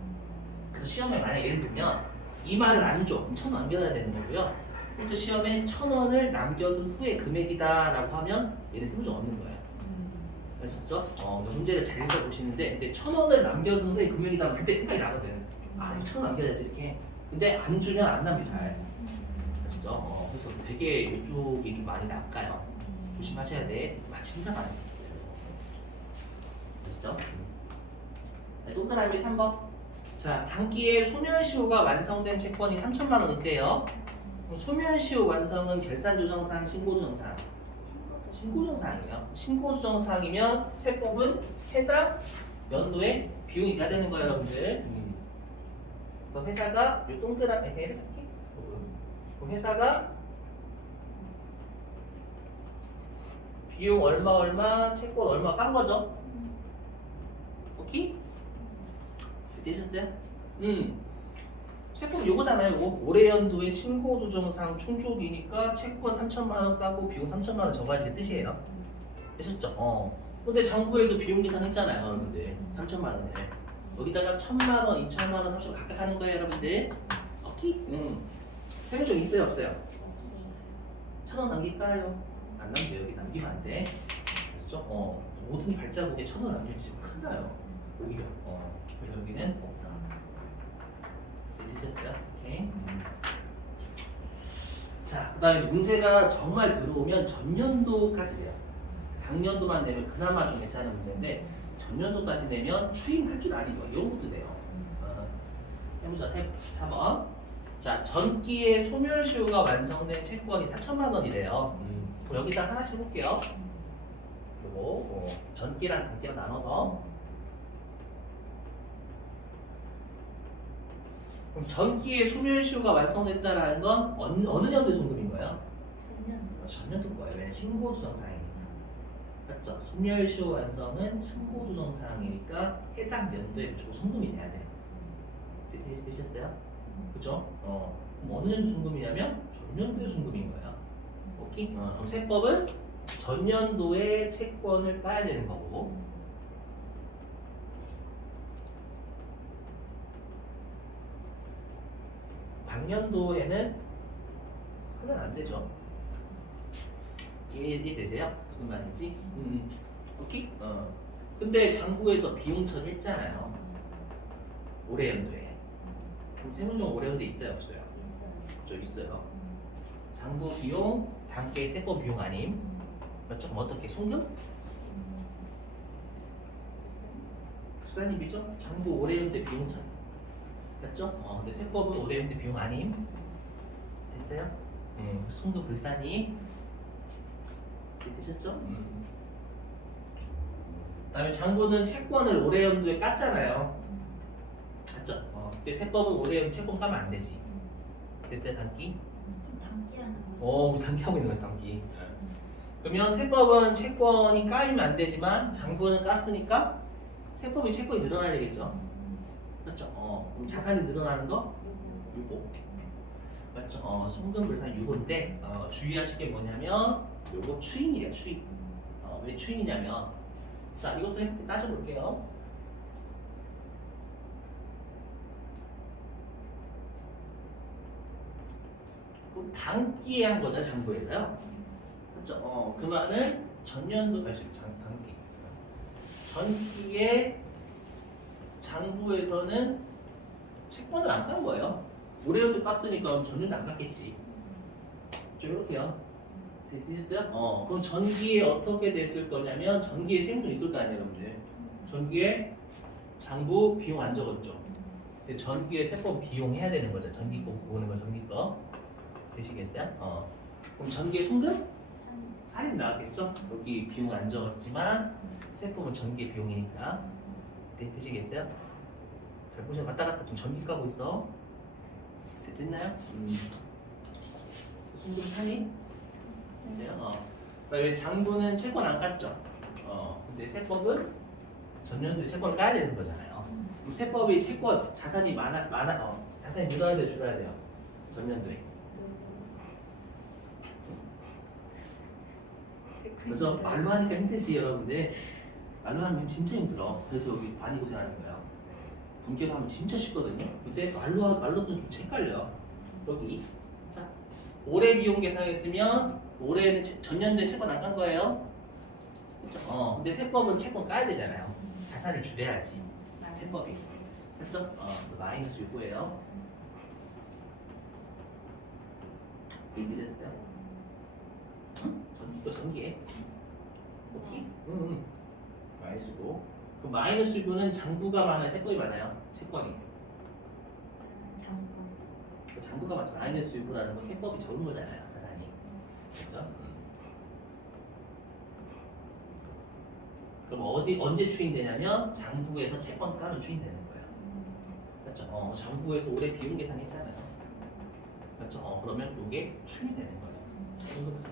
그래서 시험에 만약 예를 들면 이 말을 안 줘. 그럼 1,000원 남겨야 되는 거고요. 실제 시험에 1,000원을 남겨둔 후에 금액이다라고 하면 얘는 세무조 없는 거예요. 아셨죠? 문제를 잘 읽어보시는데 근데 1,000원을 남겨둔 후에 금액이다 하면 그때 생각이 나거든. 아, 1,000원 남겨야지 이렇게. 근데 안 주면 안 남기 잘. 아셨죠? 그래서 되게 이쪽이 좀 많이 낚아요. 조심하셔야 돼. 진짜 많이 있어요. 아셨죠? 네, 동그라미 3번. 자, 단기에 소멸시효가 완성된 채권이 3천만 원인데요. 소멸시효 완성은 결산조정상, 신고조정상. 신고조정상이에요. 신고조정상이면 세법은 해당 연도에 비용이 가야 되는 거예요, 여러분들. 그래서 회사가 요 동그라미 이렇게 할게. 그럼 회사가 비용 얼마 채권 얼마 깐 거죠. 오케이? 되셨어요? 채권 요거잖아요. 요거 올해 연도에 신고조정상 충족이니까 채권 3천만 원 까고 비용 3천만 원 적어야지 그 뜻이에요. 되셨죠? 근데 정부에도 비용 계산했잖아요, 여러분들. 3천만 원에 여기다가 1,000만 원, 2천만 원, 3천 각각 하는 거예요, 여러분들. 오케이? 세무조 있어요, 없어요? 1,000원 남길까요? 안 남겨요. 여기 남기면 안 돼. 아셨죠? 모든 발자국에 1,000원 남길지 큰일 나요. 오히려. 그래서 여기는 없다. 되셨어요? 오케이. 자, 그 다음에 문제가 정말 들어오면 전년도까지 돼요. 당년도만 내면 그나마 좀 괜찮은 문제인데 전년도까지 내면 추임할 줄 아는 거 이런 것도 돼요. 해보자. 4번. 자, 전기의 소멸시효가 완성된 채권이 4천만 원이래요. 그럼 여기다 하나씩 볼게요. 요거 전기랑 단기랑 나눠서. 그럼 전기의 소멸시효가 완성됐다라는 건 어느 년도에 송금인 거예요? 전년도 거예요. 왜냐면 신고조정상이니까. 맞죠? 소멸시효 완성은 신고조정상이니까 해당 연도에 무조건 송금이 돼야 돼요. 되셨어요? 그죠? 그럼 어느 년도 송금이냐면 전년도에 송금인 거예요. 오케이? 그럼 세법은 전년도에 채권을 까야 되는 거고, 당년도에는 하면 안 되죠. 이해되세요? 무슨 말인지? 오케이? 근데 장부에서 비용 처리했잖아요. 올해 연도에. 그럼 세무조항 올해 연도에 있어요? 없어요? 저 있어요. 장부 비용, 단계 세법 비용 아님. 조금 어떻게? 송금? 부산입이죠? 장부 올해 연도에 비용 처리. 맞죠? 근데 세법은 올해 연도에 비용 아님. 됐어요? 송금 불산이. 되셨죠? 그다음에 장부는 채권을 올해 연도에 깠잖아요. 맞죠? 근데 세법은 올해 연도 채권 까면 안 되지. 됐어요? 단기? 담기하는 거. 우리 단기하고 있는 거지 단기. 그러면 세법은 채권이 까이면 안 되지만 장부는 깠으니까 세법이 채권이 늘어나야 되겠죠. 맞죠? 그럼 자산이 늘어나는 거? 유보. 맞죠? 송금불산 유보인데 주의하실 게 뭐냐면 요거 추인이래요. 추인. 왜 추인이냐면 자 이것도 따져볼게요. 단기에 한 거죠 장부에서요. 그렇죠? 그 말은 전년도 단기. 전기에 장부에서는 채권을 안 깐 거예요. 올해도 깠으니까 전년도 안 깠겠지. 좀 이렇게요. 됐어요? 그럼 전기에 어떻게 됐을 거냐면 전기에 세무도 있을 거 아니에요, 여러분들. 전기에 장부 비용 안 적었죠. 근데 전기에 세법 비용 해야 되는 거죠. 전기 거 보는 거 전기 거. 되시겠어요? 그럼 전기에 송금? 살인 나왔겠죠? 여기 비용 안 적었지만 세법은 전기 비용이니까. 되시겠어요? 잘 보세요. 왔다 갔다 지금 전기 까고 있어. 됐나요? 송금 살인? 맞아요. 그다음에 장부는 채권 안 깠죠. 근데 세법은 전년도에 채권을 까야 되는 거잖아요. 그럼 세법이 채권 자산이 자산이 늘어야 돼요, 줄어야 돼요. 전년도에. 그래서 말로 하니까 힘들지 여러분들. 말로 하면 진짜 힘들어. 그래서 여기 많이 고생하는 거예요. 분개로 하면 진짜 쉽거든요. 근데 말로도 좀 헷갈려. 여기. 자, 올해 비용 계산했으면 올해는 전년도에 채권 안 깐 거예요. 그렇죠? 근데 세법은 채권 까야 되잖아요. 자산을 줄여야지. 세법이. 그렇죠? 마이너스 6고예요. 이게 됐어요. 응? 이거 전기에. 오케이? 마이너스 6고. 그 마이너스 6는 장부가 많아요? 세법이 많아요? 채권이. 장부가 많죠. 마이너스 6이라는 거 세법이 적은 거잖아요. 자산이. 그렇죠? 그럼 언제 추인되냐면 장부에서 채권 까면 추인되는 거예요. 그렇죠? 장부에서 올해 비용 계산했잖아요. 그렇죠? 그러면 이게 추인이 되는 거예요. 현금에서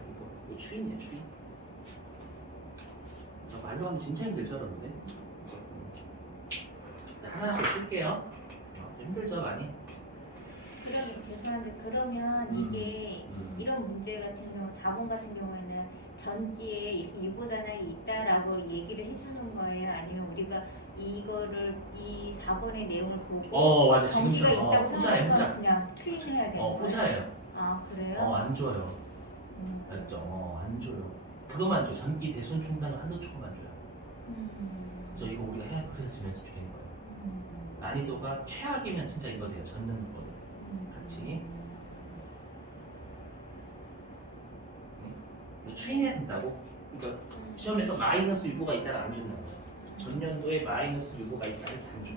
이거 추인이에요. 추인. 말로 하면 진짜 힘들죠, 여러분들. 하나 풀게요. 힘들죠, 많이. 죄송한데 그러면 이게 이런 문제 같은 경우 4번 같은 경우에는 전기에 유보자산이 있다라고 얘기를 해주는 거예요? 아니면 우리가 이거를 이 4번의 내용을 보고 맞아. 전기가 지금처럼 있다고 후자예요, 생각해서 그냥 추인해야 되는 거예요? 후자예요. 아 그래요? 안 줘요. 알죠? 안 줘요. 그거만 줘. 전기 대손 충당을 한두 초만 줘요. 그래서 이거 우리가 그래서 지면서 주는 거예요. 난이도가 최악이면 진짜 이거 돼요. 전년 거든 같이. 추인해야 된다고. 그러니까 시험에서 마이너스 유보가 있다는 안 준다고. 전년도에 마이너스 유보가 있다는 안 줘.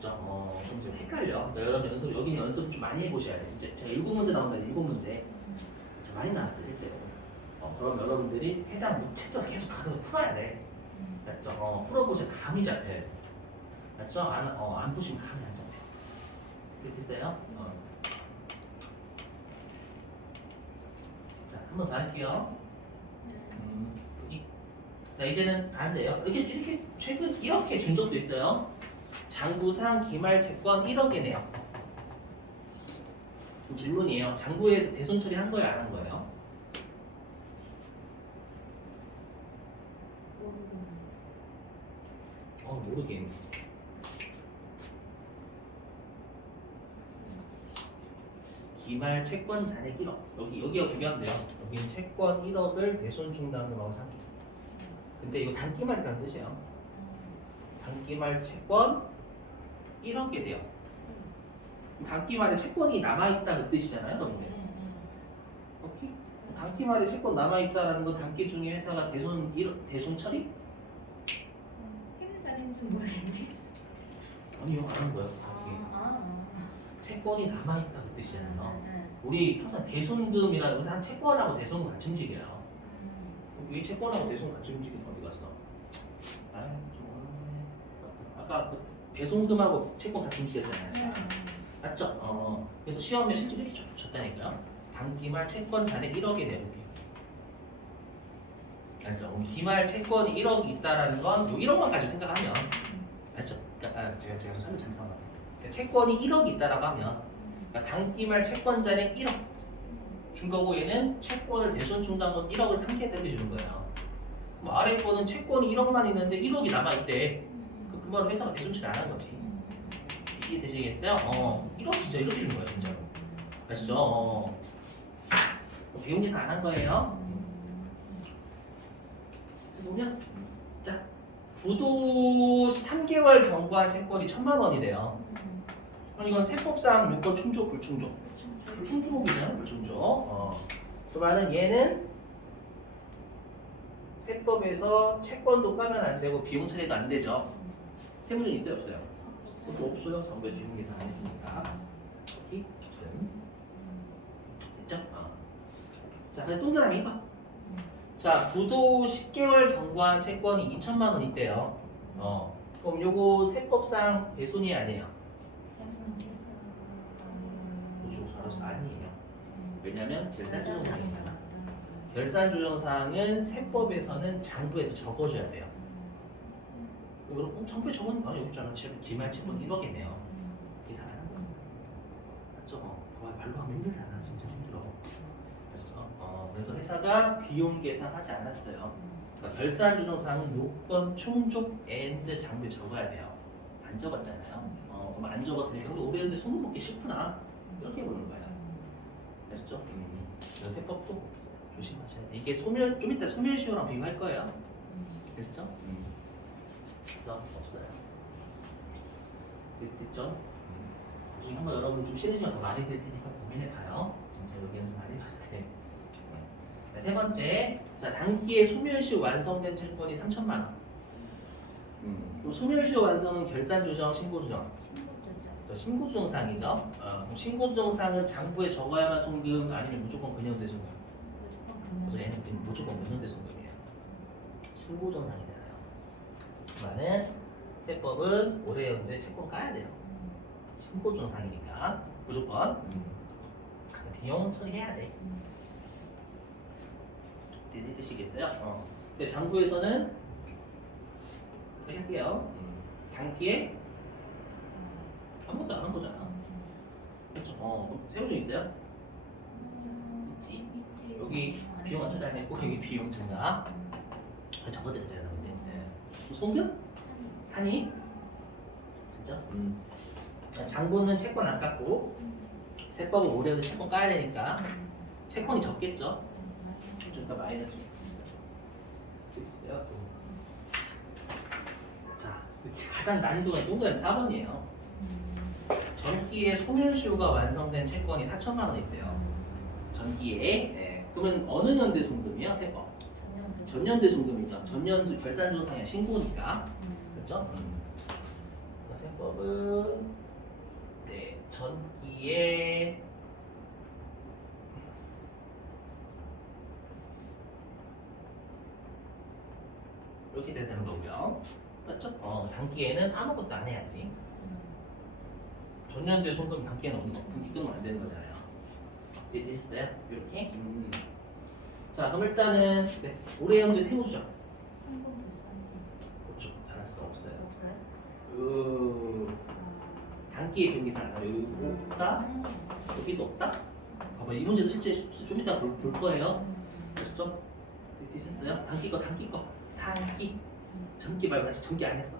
그렇죠? 좀 지금 헷갈려. 여러분 여기 연습 좀 많이 해보셔야 돼요. 이제 제가 7문제 나온다. 7문제 많이 나왔어요. 실제로. 그럼 여러분들이 해당 챕터를 계속 가서 풀어야 돼. 맞죠? 풀어보셔야 감이 잡혀요. 맞죠? 안 푸시면 감이 안 잡혀. 됐어요? 자, 한 번 더 할게요. 여기. 자, 이제는 반대예요. 이렇게 최근 이렇게 준 적도 있어요. 장부상 기말 채권 1억이네요. 질문이에요. 장부에서 대손 처리한 거예요, 안 한 거예요? 모르겠네. 기말 채권 잔액 1억. 여기가 중요하면 돼요. 여기는 채권 1억을 대손 충당금하고 상기. 근데 이거 단기말이라는 뜻이에요. 단기말 채권 1억에 돼요. 단기말에 채권이 남아있다는 뜻이잖아요. 그런데. 오케이? 단기말에 채권 남아있다라는 건 단기 중에 회사가 대손 처리? 해는 자는 좀 모르겠네. 아니요, 안 한 거예요. 단기. 채권이 남아있다는 뜻이잖아요. 우리 항상 대손금이라는 것은 채권하고 대손금 같이 움직여요. 이 채권하고 대손금 같이 움직이는 어디 갔어? 아까 그 대손금하고 채권 같이 움직였잖아요. 맞죠? 그래서 시험에 실제로 이렇게 줬다니까요. 단기말 채권 잔액 1억에 내놓게. 알죠? 기말 채권이 1억이 있다라는 건 1억만 가지고 생각하면 알죠? 그러니까 제가 설명 잘못한 채권이 1억이 있다라고 하면 그러니까 단기말 채권 잔액 1억 준 거고 얘는 채권을 대손 충당으로 1억을 상기했다고 주는 거예요. 그럼 아래 거는 채권이 1억만 있는데 1억이 남아있대. 그 말은 회사가 대손 처리 안 한 거지. 이해 되시겠어요? 1억 진짜 이렇게 주는 거예요, 진짜로. 아시죠? 비용 계산 안 한 거예요. 보면 자 부도 3개월 경과한 채권이 1,000만 원이 돼요. 그럼 이건 세법상 요건 충족 불충족? 불충족이잖아요, 불충족. 그 말은 얘는 세법에서 채권도 까면 안 되고 비용 처리도 안 되죠. 세무증 있어요, 없어요? 그것도 없어요. 정부에 비용 계산 안 했으니까. 여기 됐죠? 자, 그럼 동그라미 1번. 자, 부도 10개월 경과한 채권이 2,000만 원 있대요. 그럼 요거 세법상 배손이 아니에요. 그렇죠. 알아서 아니에요. 왜냐면 결산조정사항이잖아. 결산조정사항은 세법에서는 장부에도 적어줘야 돼요. 장부에 적어놓은 거 아니에요. 여기 있잖아. 기말 채권 1억이네요. 계산 안 한 거야. 맞죠? 말로 하면 힘들잖아. 진짜 힘들어. 그래서 회사가 비용 계산하지 않았어요. 그러니까 결산조정사항은 요건 충족 앤드 장부에 적어야 돼요. 안 적었잖아요. 그럼 안 적었으니까 근데 올해 근데 손을 먹기 싫구나 이렇게 보는 거예요. 아셨죠? 그래서 세법도 조심하셔야 돼. 이게 좀 이따 소멸시효랑 비교할 거예요. 됐죠? 그래서 없어요. 됐죠? 나중에 한번 여러분 좀 쉬는 시간 더 많이 될 테니까 고민해봐요. 진짜 여기 연습 많이 봐야 돼. 세 번째, 자 단기에 소멸시효 완성된 채권이 3,000만 원. 소멸시효 완성은 결산조정, 신고조정. 신고조정상이죠. 그럼 신고조정상은 장부에 적어야만 송금 아니면 무조건 근현대 송금. 그래서 얘는 무조건 근현대 송금이에요. 신고조정상이잖아요. 그 말은 세법은 올해 연도에 채권 까야 돼요. 신고조정상이니까 무조건 비용 처리해야 돼. 되시겠어요? 근데 장부에서는 그렇게 할게요. 단기에 아무것도 안 한 거잖아. 그렇죠? 세무증 있어요? 있지. 여기 비용 처리 안 했고 여기 비용 증가. 적어드렸잖아요. 근데 송금? 산입? 그죠? 장부는 채권 안 깎고 세법은 올해도 채권 까야 되니까 채권이 적겠죠? 그러니까 마이너스 있어요. 자, 가장 난이도가 동그라미 4번이에요. 전기에 소멸시효가 완성된 채권이 4,000만 원 있대요. 전기에. 네. 그러면 어느 년대 송금이요? 세법. 전년대 송금이죠. 전년도 결산조정상의 신고니까. 그렇죠? 세법은 네 전기에 이렇게 돼야 되는 거고요. 그렇죠? 단기에는 아무것도 안 해야지. 전년도에 송금 단기에는 없는 거. 단기 끊으면 안 되는 거잖아요. 되셨어요? 이렇게. 자, 그럼 일단은 네, 올해 연도에 세무조정. 그렇죠. 잘했어. 없어요. 단기의 비용계산 여기 없다. 여기도 없다. 봐봐, 이 문제도 실제 좀 이따 볼 거예요. 그렇죠? 되셨어요? 단기 거. 단기. 전기 말고 같이 전기 안 했어.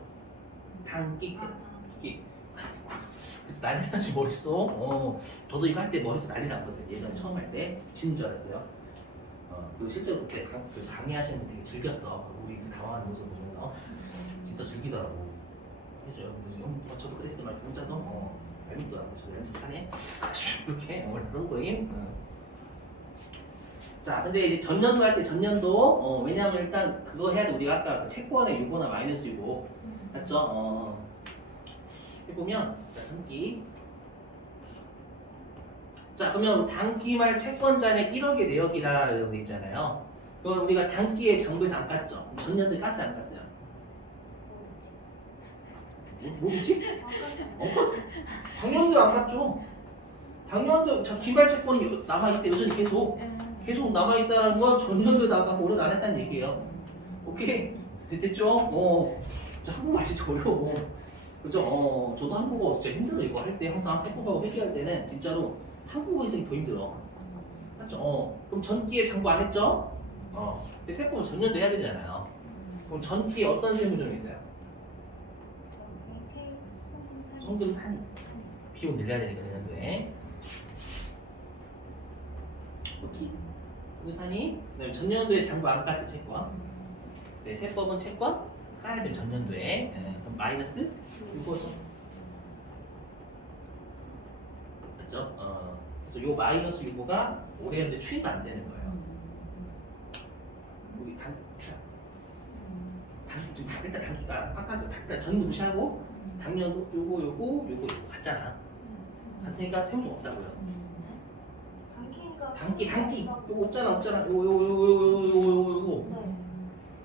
단기 단기. 그래서 난리 나지 머릿속. 저도 이거 할 때 머릿속 난리 났거든. 예전에 처음 할 때 미친 줄 알았어요. 그 실제로 그때 그 강의하시는 분 되게 즐겼어. 우리 그 당황하는 모습 보면서 진짜 즐기더라고. 해줘요. 저도 그랬어 말 혼자서 알겠더라고. 저도 연습 하네. 이렇게 그런 거임. 자, 근데 이제 전년도 할 때 전년도 왜냐하면 일단 그거 해야 돼. 우리가 아까 그 채권의 유보나 마이너스 유보 맞죠? 해보면 자, 전기. 자, 그러면 단기말 채권자의 1억의 내역이라 이렇게 돼 있잖아요. 그럼 우리가 단기에 장부에서 안 깠죠? 그럼 전년도에 깠어요, 안 깠어요? 뭐지? 당연도 안 깠죠. 당연도 기말 채권이 남아있대 여전히 계속 남아있다는 건 전년도에 나가고 올해 안 했다는 얘기예요. 오케이? 됐죠? 진짜 한국말 진짜 어려워. 그죠? 저도 한국어 진짜 힘들어 이거 할 때 항상 세법하고 회계할 때는 진짜로 한국어 이상이 더 힘들어. 맞죠? 그럼 전기에 장부 안 했죠? 근데 세법은 전년도 해야 되잖아요. 그럼 전기에 어떤 세무점이 있어요? 송금산 비용 늘려야 되니까 내년도에. 오케이. 송금산이 그다음에 전년도에 장부 안 깠죠 채권. 네, 세법은 채권 까야 돼 전년도에. 그럼 마이너스 6호죠. 맞죠? 그래서 요 마이너스 6호가 올해 현재 추이가 안 되는 거예요. 우리 단기 지금 일단 단기가 아까 전부 무시하고 당년도 요거 같잖아. 같으니까 세무좀 없다고요. 단기 요거 없잖아. 요거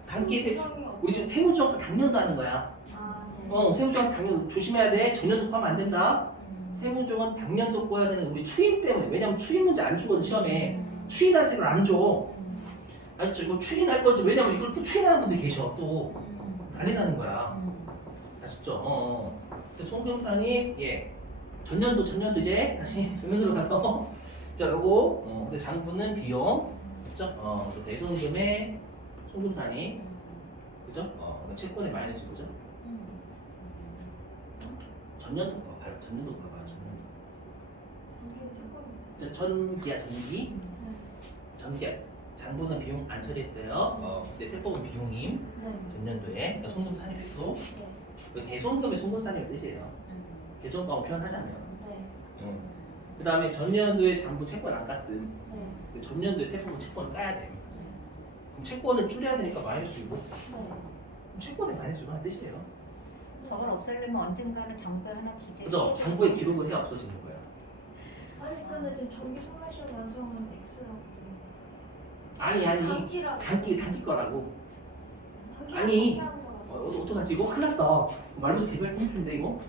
단기 우리 지금 세무조항서 당년도 하는 거야. 세무조항 당년 조심해야 돼. 전년도 하면 안 된다. 세무조항은 당년도 꺼야 되는 우리 추임 때문에. 왜냐면 추임 문제 안 주거든 시험에. 추인할 세를 안 줘. 아시죠? 이거 추인할 거지. 왜냐면 이걸 또 추인하는 분들이 계셔. 또 난리 나는 거야. 아시죠? 송금산이 전년도 이제 다시 전년도로 가서 자 요거 근데 장부는 비용 그죠? 대손금의 송금산이 그죠? 채권의 마이너스 그죠? 전년도 봐봐요. 전년도. 전기야 전기. 전기야. 장부는 비용 안 처리했어요. 근데 세법은 비용임. 전년도에. 그러니까 송금산이 됐고. 그 대손금의 송금산이라는 뜻이에요. 대손금 표현하잖아요. 그 다음에 전년도에 장부 채권 안 깠음. 전년도에 세법은 채권을 까야 돼. 그럼 채권을 줄여야 되니까 마이너스 6고. 채권의 마이너스 6하는 뜻이에요. 저걸 없애려면 언젠가는 장부에 하나 기재. 그죠? 장부에 기록을 해야 없어지는 거예요. 아니 근데 지금 전기 소멸시험 완성은 X라고 아니 단기 거라고. 아니 어떡하지 이거 큰일 났다. 말로서 개별 텐트인데 이거.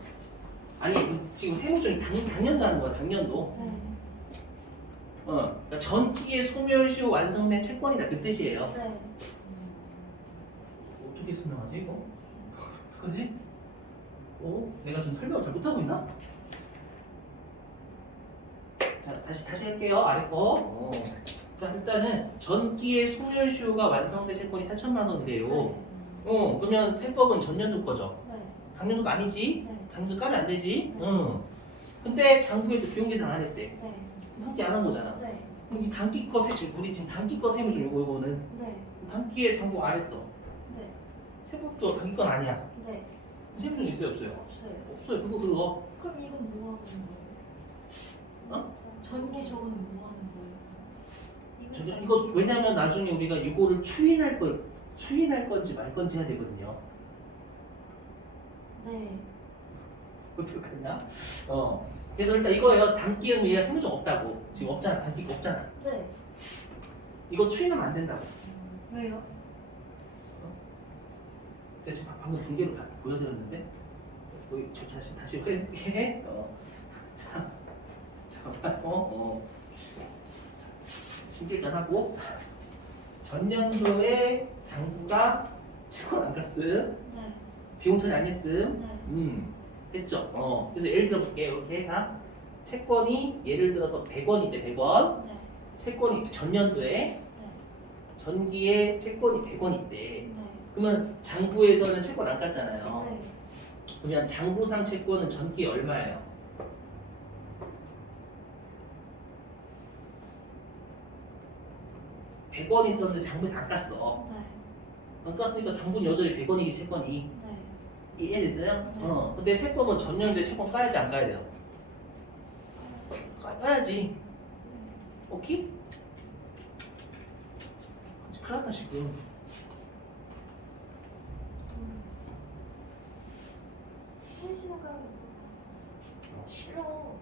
아니 지금 세무조항이 당년도 하는 거야. 당년도. 그러니까 전기의 소멸시효 완성된 채권이다 그 뜻이에요. 어떻게 설명하지 이거? 어떡하지? 내가 좀 설명을 잘 못하고 있나? 자 다시 할게요. 아래 거. 자 일단은 전기의 소멸시효가 완성된 채권이 4천만 원이래요. 그러면 세법은 전년도 거죠. 당년도가 아니지. 당년도 까면 안 되지. 근데 장부에서 비용 계산 안 했대. 함께 안 한 거잖아. 그럼 이 단기 거 우리 지금 단기 거 세무 좀 요거는 단기에 장부 안 했어. 세법도 단기 건 아니야. 세무 좀 있어요 없어요? 없어요. 그거. 그럼 이건 뭐 하는 거예요? 전기 저거는 뭐 하는 거예요? 이거 왜냐면 나중에 우리가 이거를 추인할 건지 말 건지 해야 되거든요. 어떡하냐? 그래서 일단 이거예요. 단기는 얘가 세무조항 없다고. 지금 없잖아. 단기가 없잖아. 이거 추인하면 안 된다고. 왜요? 제가 지금 방금 분계로 보여드렸는데 다시 회해. 자, 잠깐만. 신길전하고 전년도에 장부가 채권 안 깠음. 비용 처리 안 했음. 됐죠? 그래서 예를 들어볼게. 이렇게 자 채권이 예를 들어서 100원인데 100원. 채권이 전년도에 전기에 채권이 100원 있대. 그러면 장부에서는 채권 안 깠잖아요. 그러면 장부상 채권은 전기 얼마예요? 100원 있었는데 장부에서 안 깠어. 네. 안 깠으니까 장부는 여전히 100원이기 채권이. 네. 이해됐어요? 네. 근데 세법은 전년도에 채권 까야 돼, 안 까야 돼요? 까야지. 오케이? 큰일 났다 지금. 실시간 싫어.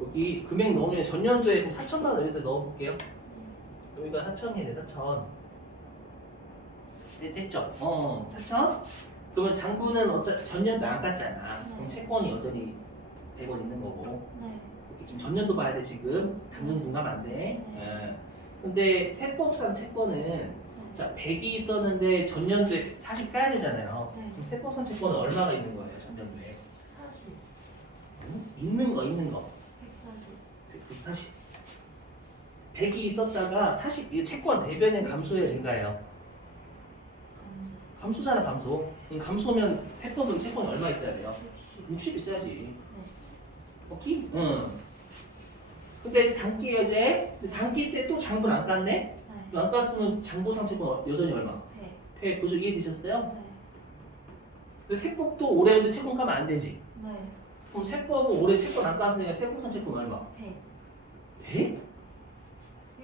여기 금액 넣으면 전년도에 4천만 원 여기다 넣어볼게요. 여기가 4천이네, 4천. 네, 됐죠? 4천? 그러면 장부는 전년도 안 깠잖아. 그럼 채권이 여전히 100원 있는 거고. 네. 이렇게 지금 전년도 봐야 돼, 지금. 당연 눈 감면 안 돼. 예. 근데 세법상 채권은 자 100이 있었는데 전년도에 40 까야 되잖아요. 네. 그럼 세법상 채권은 얼마가 있는 거예요, 전년도에? 40. 있는 거. 140. 140. 100이 있었다가 40, 이 채권 대변인 감소해야 증가해요. 감사. 감소잖아, 감소. 그럼 감소면 세법은 채권이 얼마 있어야 돼요? 60. 60 있어야지. 네. 오케이? 응. 근데 이제 단기예요, 이제. 근데 단기 때 또 장부를 안 깠네? 네. 안 깠으면 장부상 채권 여전히 얼마? 100. 100. 그죠? 이해되셨어요? 네. 근데 세법도 올해도 채권 까면 안 되지. 네. 그럼 세법은 올해 채권 안 깠으니까 세법상 채권 얼마? 100. 100?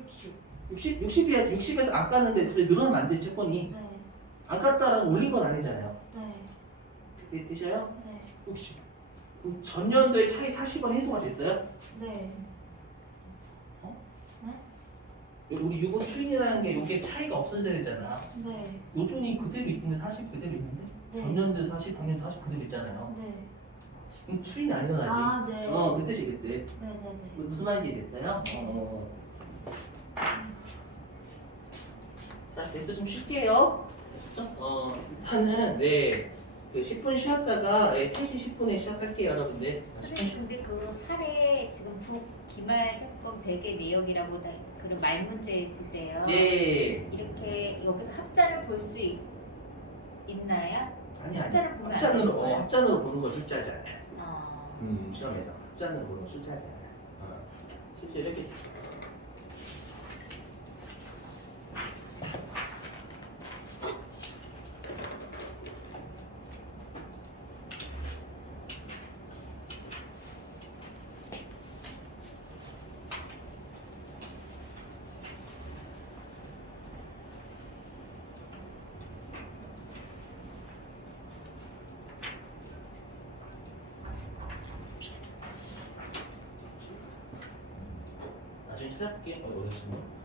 60. 60? 60이야. 60에서 안 깠는데 그래 늘어나면 안 되지, 채권이. 네. 안 깠다라고 올린 건 아니잖아요. 네. 되셔요? 네. 60. 그럼 전년도에 차이 40원 해소가 됐어요? 네. 우리 유보 추인이라는 게 이게 차이가 없어져야 되잖아. 네. 요준이 그대로 있는데 40 그대로 있는데? 네. 전년도 40, 작년도 40 그대로 있잖아요. 네. 그럼 추인이 안 일어나지. 아, 네. 그 뜻이 그때. 네, 네, 네. 무슨 말인지 이해됐어요? 자, 됐어. 좀 쉴게요. 됐죠? 일단은 그 10분 쉬었다가 3시 10분에 시작할게요, 여러분들. 10분 쉬... 근데 그 사례 지금 기말 채권 100의 내역이라고 그런 말 문제 있을 때요. 예. 이렇게 여기서 합자를 볼 수 있나요? 아니. 합자를 보면 안 합잔으로 되는 거예요? 합잔으로 보는 거 숫자지 않아요. 어. 시험에서 합잔으로 보는 거 숫자지 않아요. 실제 이렇게 나중에 찾아볼게. 어디서